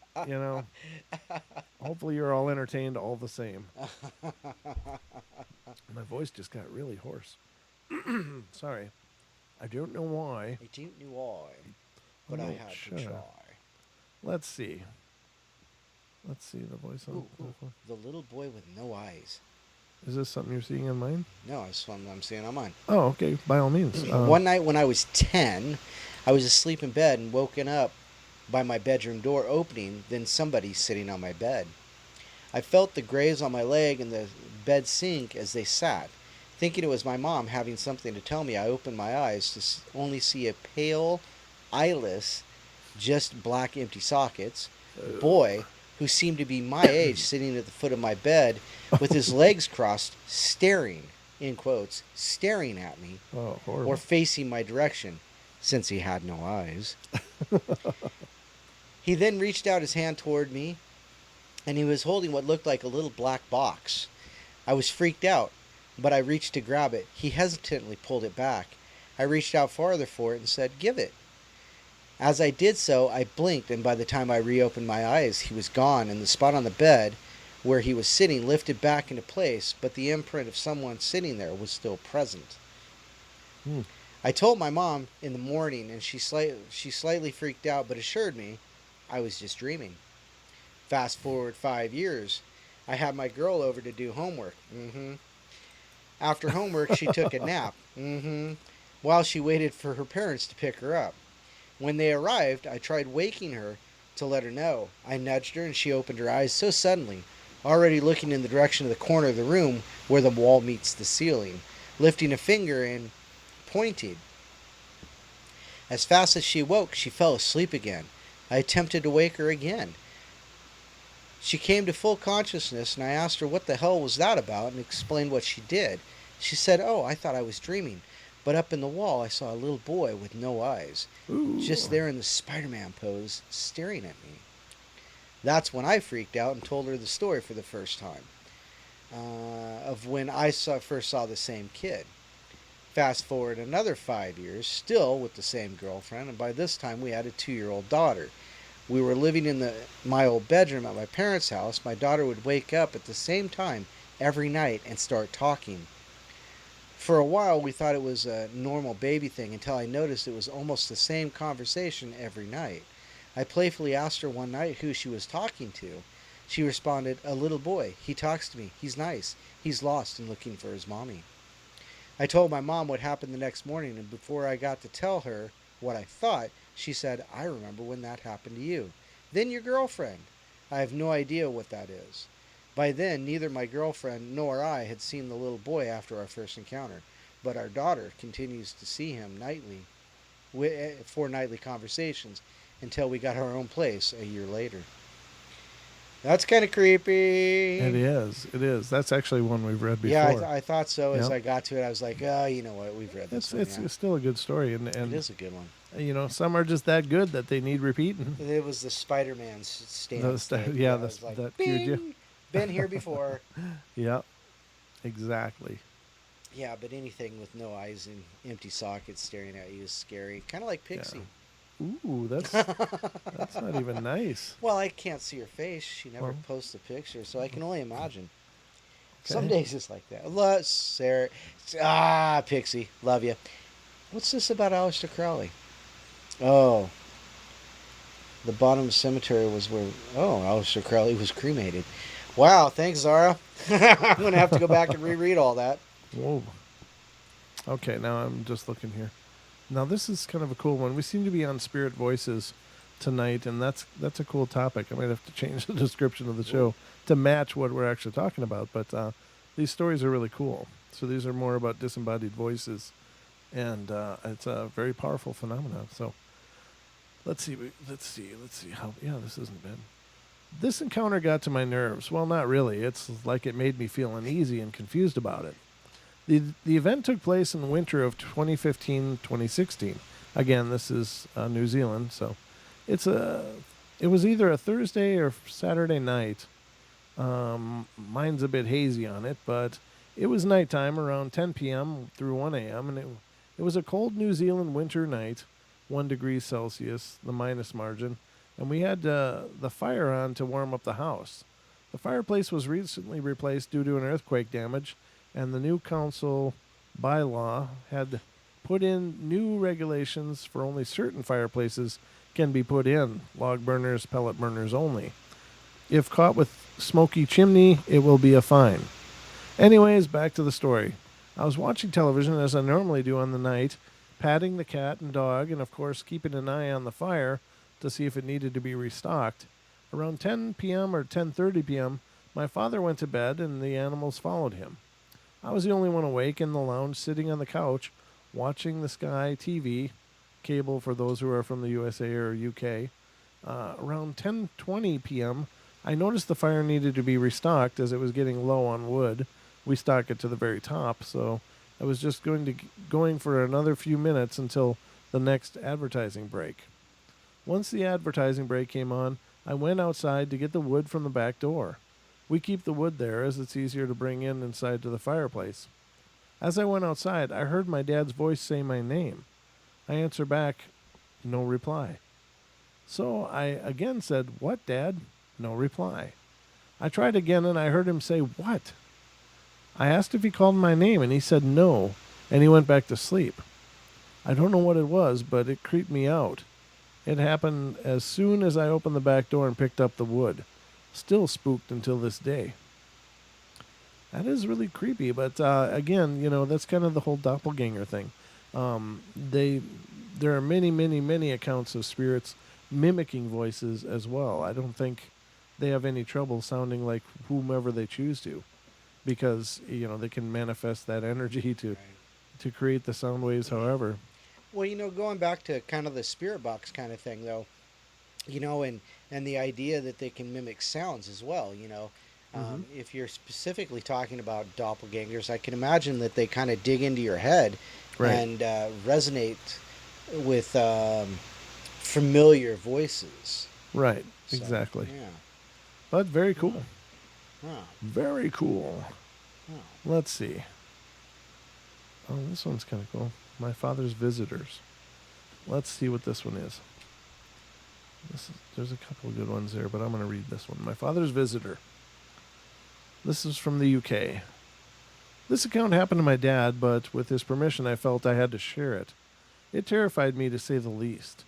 hopefully you're all entertained all the same. My voice just got really hoarse. Sorry, I don't know why. I don't know why, but I had to try. Let's see the voice on the little boy with no eyes. Is this something you're seeing on mine? No, it's something I'm seeing on mine. Oh, okay. By all means. One night when I was 10, I was asleep in bed and woken up by my bedroom door opening, then somebody sitting on my bed. I felt the graze on my leg and the bed sink as they sat. Thinking it was my mom having something to tell me, I opened my eyes to only see a pale, eyeless, just black empty sockets boy who seemed to be my age sitting at the foot of my bed with his legs crossed, staring, in quotes, staring at me, or facing my direction, since he had no eyes. He then reached out his hand toward me, and he was holding what looked like a little black box. I was freaked out, but I reached to grab it. He hesitantly pulled it back. I reached out farther for it and said, "Give it." As I did so, I blinked, and by the time I reopened my eyes, he was gone, and the spot on the bed where he was sitting lifted back into place, but the imprint of someone sitting there was still present. I told my mom in the morning, and she slightly freaked out, but assured me I was just dreaming. Fast forward 5 years, I had my girl over to do homework. After homework, she took a nap. While she waited for her parents to pick her up. When they arrived, I tried waking her to let her know. I nudged her, and she opened her eyes so suddenly, already looking in the direction of the corner of the room where the wall meets the ceiling, lifting a finger and pointed. As fast as she awoke, she fell asleep again. I attempted to wake her again. She came to full consciousness, and I asked her what the hell was that about and explained what she did. She said, "Oh, I thought I was dreaming. But up in the wall, I saw a little boy with no eyes, just there in the Spider-Man pose, staring at me." That's when I freaked out and told her the story for the first time, of when I first saw the same kid. Fast forward another 5 years, still with the same girlfriend, and by this time we had a 2-year-old daughter. we were living in my old bedroom at my parents' house, my daughter would wake up at the same time every night and start talking. For a while, we thought it was a normal baby thing until I noticed it was almost the same conversation every night. I playfully asked her one night who she was talking to. She responded, "A little boy. He talks to me. He's nice. He's lost and looking for his mommy." I told my mom what happened the next morning, and before I got to tell her what I thought, she said, "I remember when that happened to you. Then your girlfriend." I have no idea what that is. By then, neither my girlfriend nor I had seen the little boy after our first encounter, but our daughter continues to see him nightly for nightly conversations until we got our own place a year later. That's kind of creepy. It is. It is. That's actually one we've read before. Yeah, I thought so. As Yep. I got to it, I was like, oh, you know what? We've read this one. It's still a good story, and it is a good one. You know, some are just that good that they need repeating. It was the Spider-Man stamp. That cued you. Been here before. Yeah, exactly. Yeah, but anything with no eyes and empty sockets staring at you is scary. Kind of like Pixie. Yeah. Ooh, that's not even nice. Well, I can't see her face. She never posts a picture, so I can only imagine. Okay. Some days it's like that. Sarah. Pixie. Love you. What's this about Aleister Crowley? Oh. The bottom cemetery was where... Oh, Aleister Crowley was cremated. Wow, thanks, Zara. I'm going to have to go back and reread all that. Whoa. Okay, now I'm just looking here. Now, this is kind of a cool one. We seem to be on Spirit Voices tonight, and that's a cool topic. I might have to change the description of the show to match what we're actually talking about, but these stories are really cool. So these are more about disembodied voices, and it's a very powerful phenomenon. So let's see how... Yeah, this isn't bad. This encounter got to my nerves. Well, not really. It's like it made me feel uneasy and confused about it. The event took place in the winter of 2015-2016. Again, this is New Zealand, so it was either a Thursday or Saturday night. Mine's a bit hazy on it, but it was nighttime around 10 p.m. through 1 a.m., and it was a cold New Zealand winter night, 1 degree Celsius, the minus margin, and we had the fire on to warm up the house. The fireplace was recently replaced due to an earthquake damage, and the new council bylaw had put in new regulations for only certain fireplaces can be put in, log burners, pellet burners only. If caught with smoky chimney, it will be a fine. Anyways, back to the story. I was watching television as I normally do on the night, patting the cat and dog, and of course keeping an eye on the fire to see if it needed to be restocked. Around 10 p.m. or 10:30 p.m., my father went to bed and the animals followed him. I was the only one awake in the lounge, sitting on the couch, watching the Sky TV, cable for those who are from the USA or UK. Around 10:20 p.m., I noticed the fire needed to be restocked as it was getting low on wood. We stock it to the very top, so I was just going for another few minutes until the next advertising break. Once the advertising break came on, I went outside to get the wood from the back door. We keep the wood there as it's easier to bring inside to the fireplace. As I went outside, I heard my dad's voice say my name. I answered back, no reply. So I again said, "What, Dad?" No reply. I tried again and I heard him say, "What?" I asked if he called my name and he said no, and he went back to sleep. I don't know what it was, but it creeped me out. It happened as soon as I opened the back door and picked up the wood. Still spooked until this day. That is really creepy, but again, you know, that's kind of the whole doppelganger thing. There are many, many, many accounts of spirits mimicking voices as well. I don't think they have any trouble sounding like whomever they choose to, because, you know, they can manifest that energy to create the sound waves however. Well, you know, going back to kind of the spirit box kind of thing, though, you know, and the idea that they can mimic sounds as well, you know. If you're specifically talking about doppelgangers, I can imagine that they kind of dig into your head and resonate with familiar voices. Right, So, exactly. Yeah. But very cool. Oh. Very cool. Oh. Let's see. Oh, this one's kind of cool. My father's visitors. Let's see what this one is. There's a couple of good ones there, but I'm going to read this one. My father's visitor. This is from the UK. This account happened to my dad, but with his permission, I felt I had to share it. It terrified me, to say the least.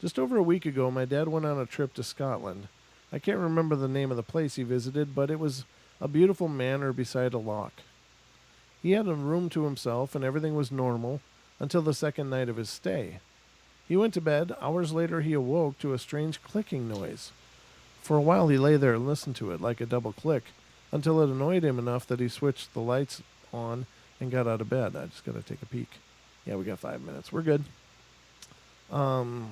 Just over a week ago, my dad went on a trip to Scotland. I can't remember the name of the place he visited, but it was a beautiful manor beside a loch. He had a room to himself, and everything was normal until the second night of his stay. He went to bed. Hours later, he awoke to a strange clicking noise. For a while, he lay there and listened to it like a double click, until it annoyed him enough that he switched the lights on and got out of bed. I just got to take a peek. Yeah, we got 5 minutes. We're good. And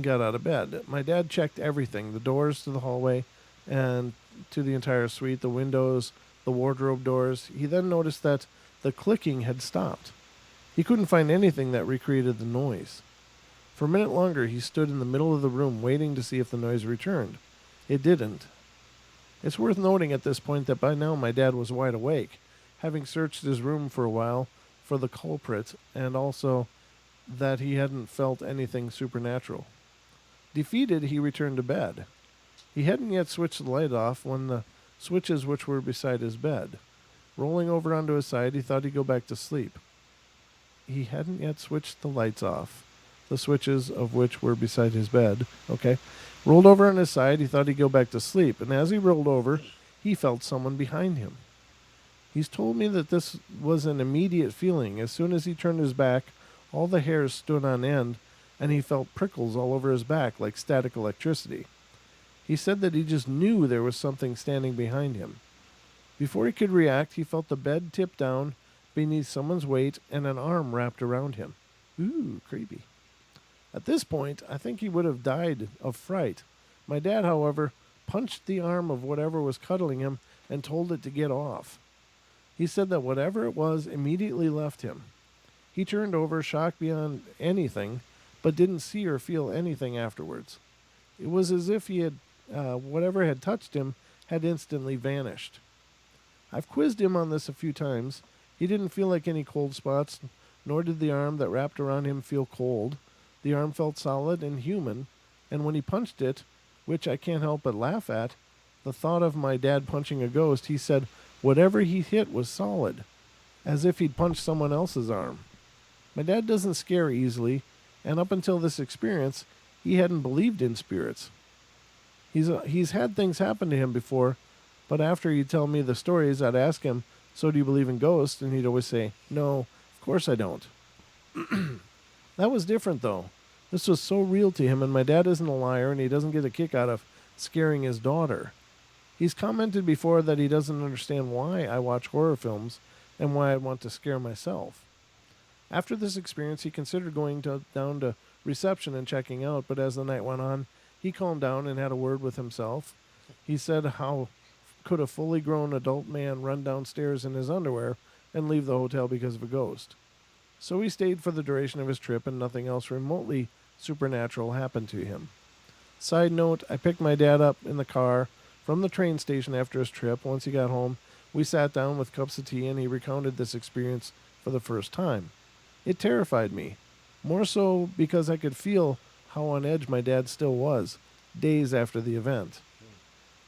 got out of bed. My dad checked everything, the doors to the hallway and to the entire suite, the windows, the wardrobe doors. He then noticed that the clicking had stopped. He couldn't find anything that recreated the noise. For a minute longer, he stood in the middle of the room waiting to see if the noise returned. It didn't. It's worth noting at this point that by now my dad was wide awake, having searched his room for a while for the culprit, and also that he hadn't felt anything supernatural. Defeated, he returned to bed. He hadn't yet switched the light off when the switches which were beside his bed. Rolling over onto his side, he thought he'd go back to sleep. He hadn't yet switched the lights off, the switches of which were beside his bed. Okay. Rolled over on his side, he thought he'd go back to sleep, and as he rolled over, he felt someone behind him. He's told me that this was an immediate feeling. As soon as he turned his back, all the hairs stood on end, and he felt prickles all over his back like static electricity. He said that he just knew there was something standing behind him. Before he could react, he felt the bed tip down beneath someone's weight and an arm wrapped around him. Ooh, creepy. At this point, I think he would have died of fright. My dad, however, punched the arm of whatever was cuddling him and told it to get off. He said that whatever it was immediately left him. He turned over, shocked beyond anything, but didn't see or feel anything afterwards. It was as if whatever had touched him had instantly vanished. I've quizzed him on this a few times. He didn't feel like any cold spots, nor did the arm that wrapped around him feel cold. The arm felt solid and human, and when he punched it, which I can't help but laugh at, the thought of my dad punching a ghost, he said whatever he hit was solid, as if he'd punched someone else's arm. My dad doesn't scare easily, and up until this experience, he hadn't believed in spirits. He's had things happen to him before, but after he'd tell me the stories, I'd ask him, "So do you believe in ghosts?" And he'd always say, "No, of course I don't." That was different, though. This was so real to him, and my dad isn't a liar, and he doesn't get a kick out of scaring his daughter. He's commented before that he doesn't understand why I watch horror films and why I want to scare myself. After this experience, he considered going down to reception and checking out, but as the night went on, he calmed down and had a word with himself. He said, how could a fully grown adult man run downstairs in his underwear and leave the hotel because of a ghost? So he stayed for the duration of his trip, and nothing else remotely supernatural happened to him. Side note, I picked my dad up in the car from the train station after his trip. Once he got home, we sat down with cups of tea, and he recounted this experience for the first time. It terrified me, more so because I could feel how on edge my dad still was, days after the event.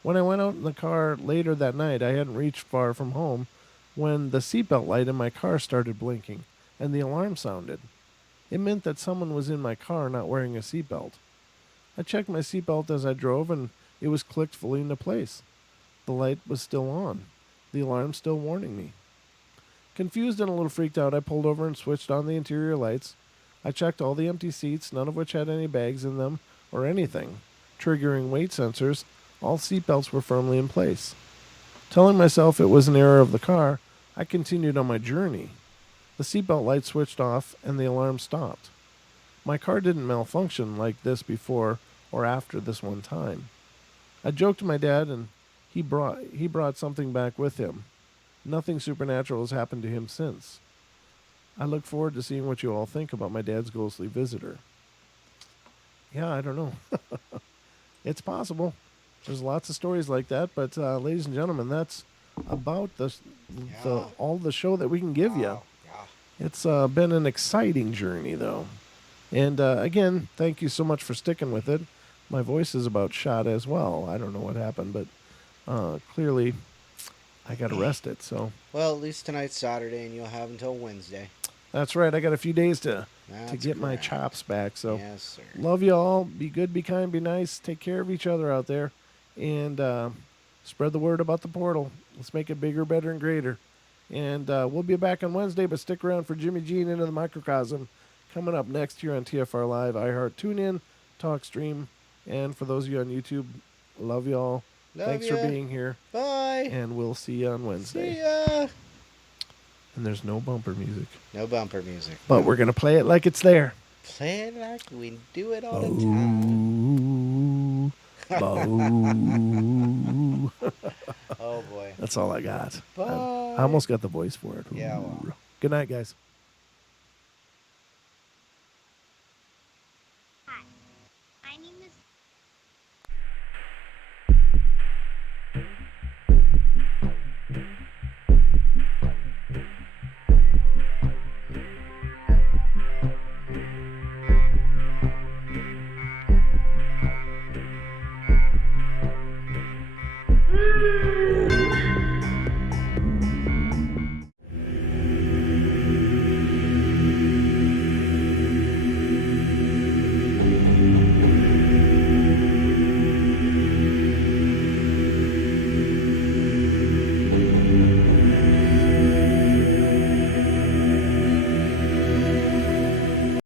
When I went out in the car later that night, I hadn't reached far from home when the seatbelt light in my car started blinking, and the alarm sounded. It meant that someone was in my car not wearing a seatbelt. I checked my seatbelt as I drove, and it was clicked fully into place. The light was still on, the alarm still warning me. Confused and a little freaked out, I pulled over and switched on the interior lights. I checked all the empty seats, none of which had any bags in them or anything. Triggering weight sensors, all seatbelts were firmly in place. Telling myself it was an error of the car, I continued on my journey. The seatbelt light switched off and the alarm stopped. My car didn't malfunction like this before or after this one time. I joked to my dad, and he brought something back with him. Nothing supernatural has happened to him since. I look forward to seeing what you all think about my dad's ghostly visitor. Yeah, I don't know. It's possible. There's lots of stories like that, but ladies and gentlemen, that's about all the show that we can give you. Yeah. It's been an exciting journey, though. And again, thank you so much for sticking with it. My voice is about shot as well. I don't know what happened, but clearly I got arrested. So Well, at least tonight's Saturday, and you'll have until Wednesday. that's right. I got a few days to That's get my correct. chops back. So Yes, sir. love you all. Be good, be kind, be nice. Take care of each other out there. And spread the word about the portal. Let's make it bigger, better, and greater. And we'll be back on Wednesday, but stick around for Jimmy G and Into the Microcosm coming up next here on TFR Live, iHeart, TuneIn, TalkStream. And for those of you on YouTube, love you all. Thanks for being here. Bye. And we'll see you on Wednesday. See ya. And there's no bumper music. No bumper music. But we're going to play it like it's there. Play it like we do it all the time. Boo. Oh, boy. That's all I got. Bye. I almost got the voice for it. Yeah, well. Good night, guys. Hi, my name is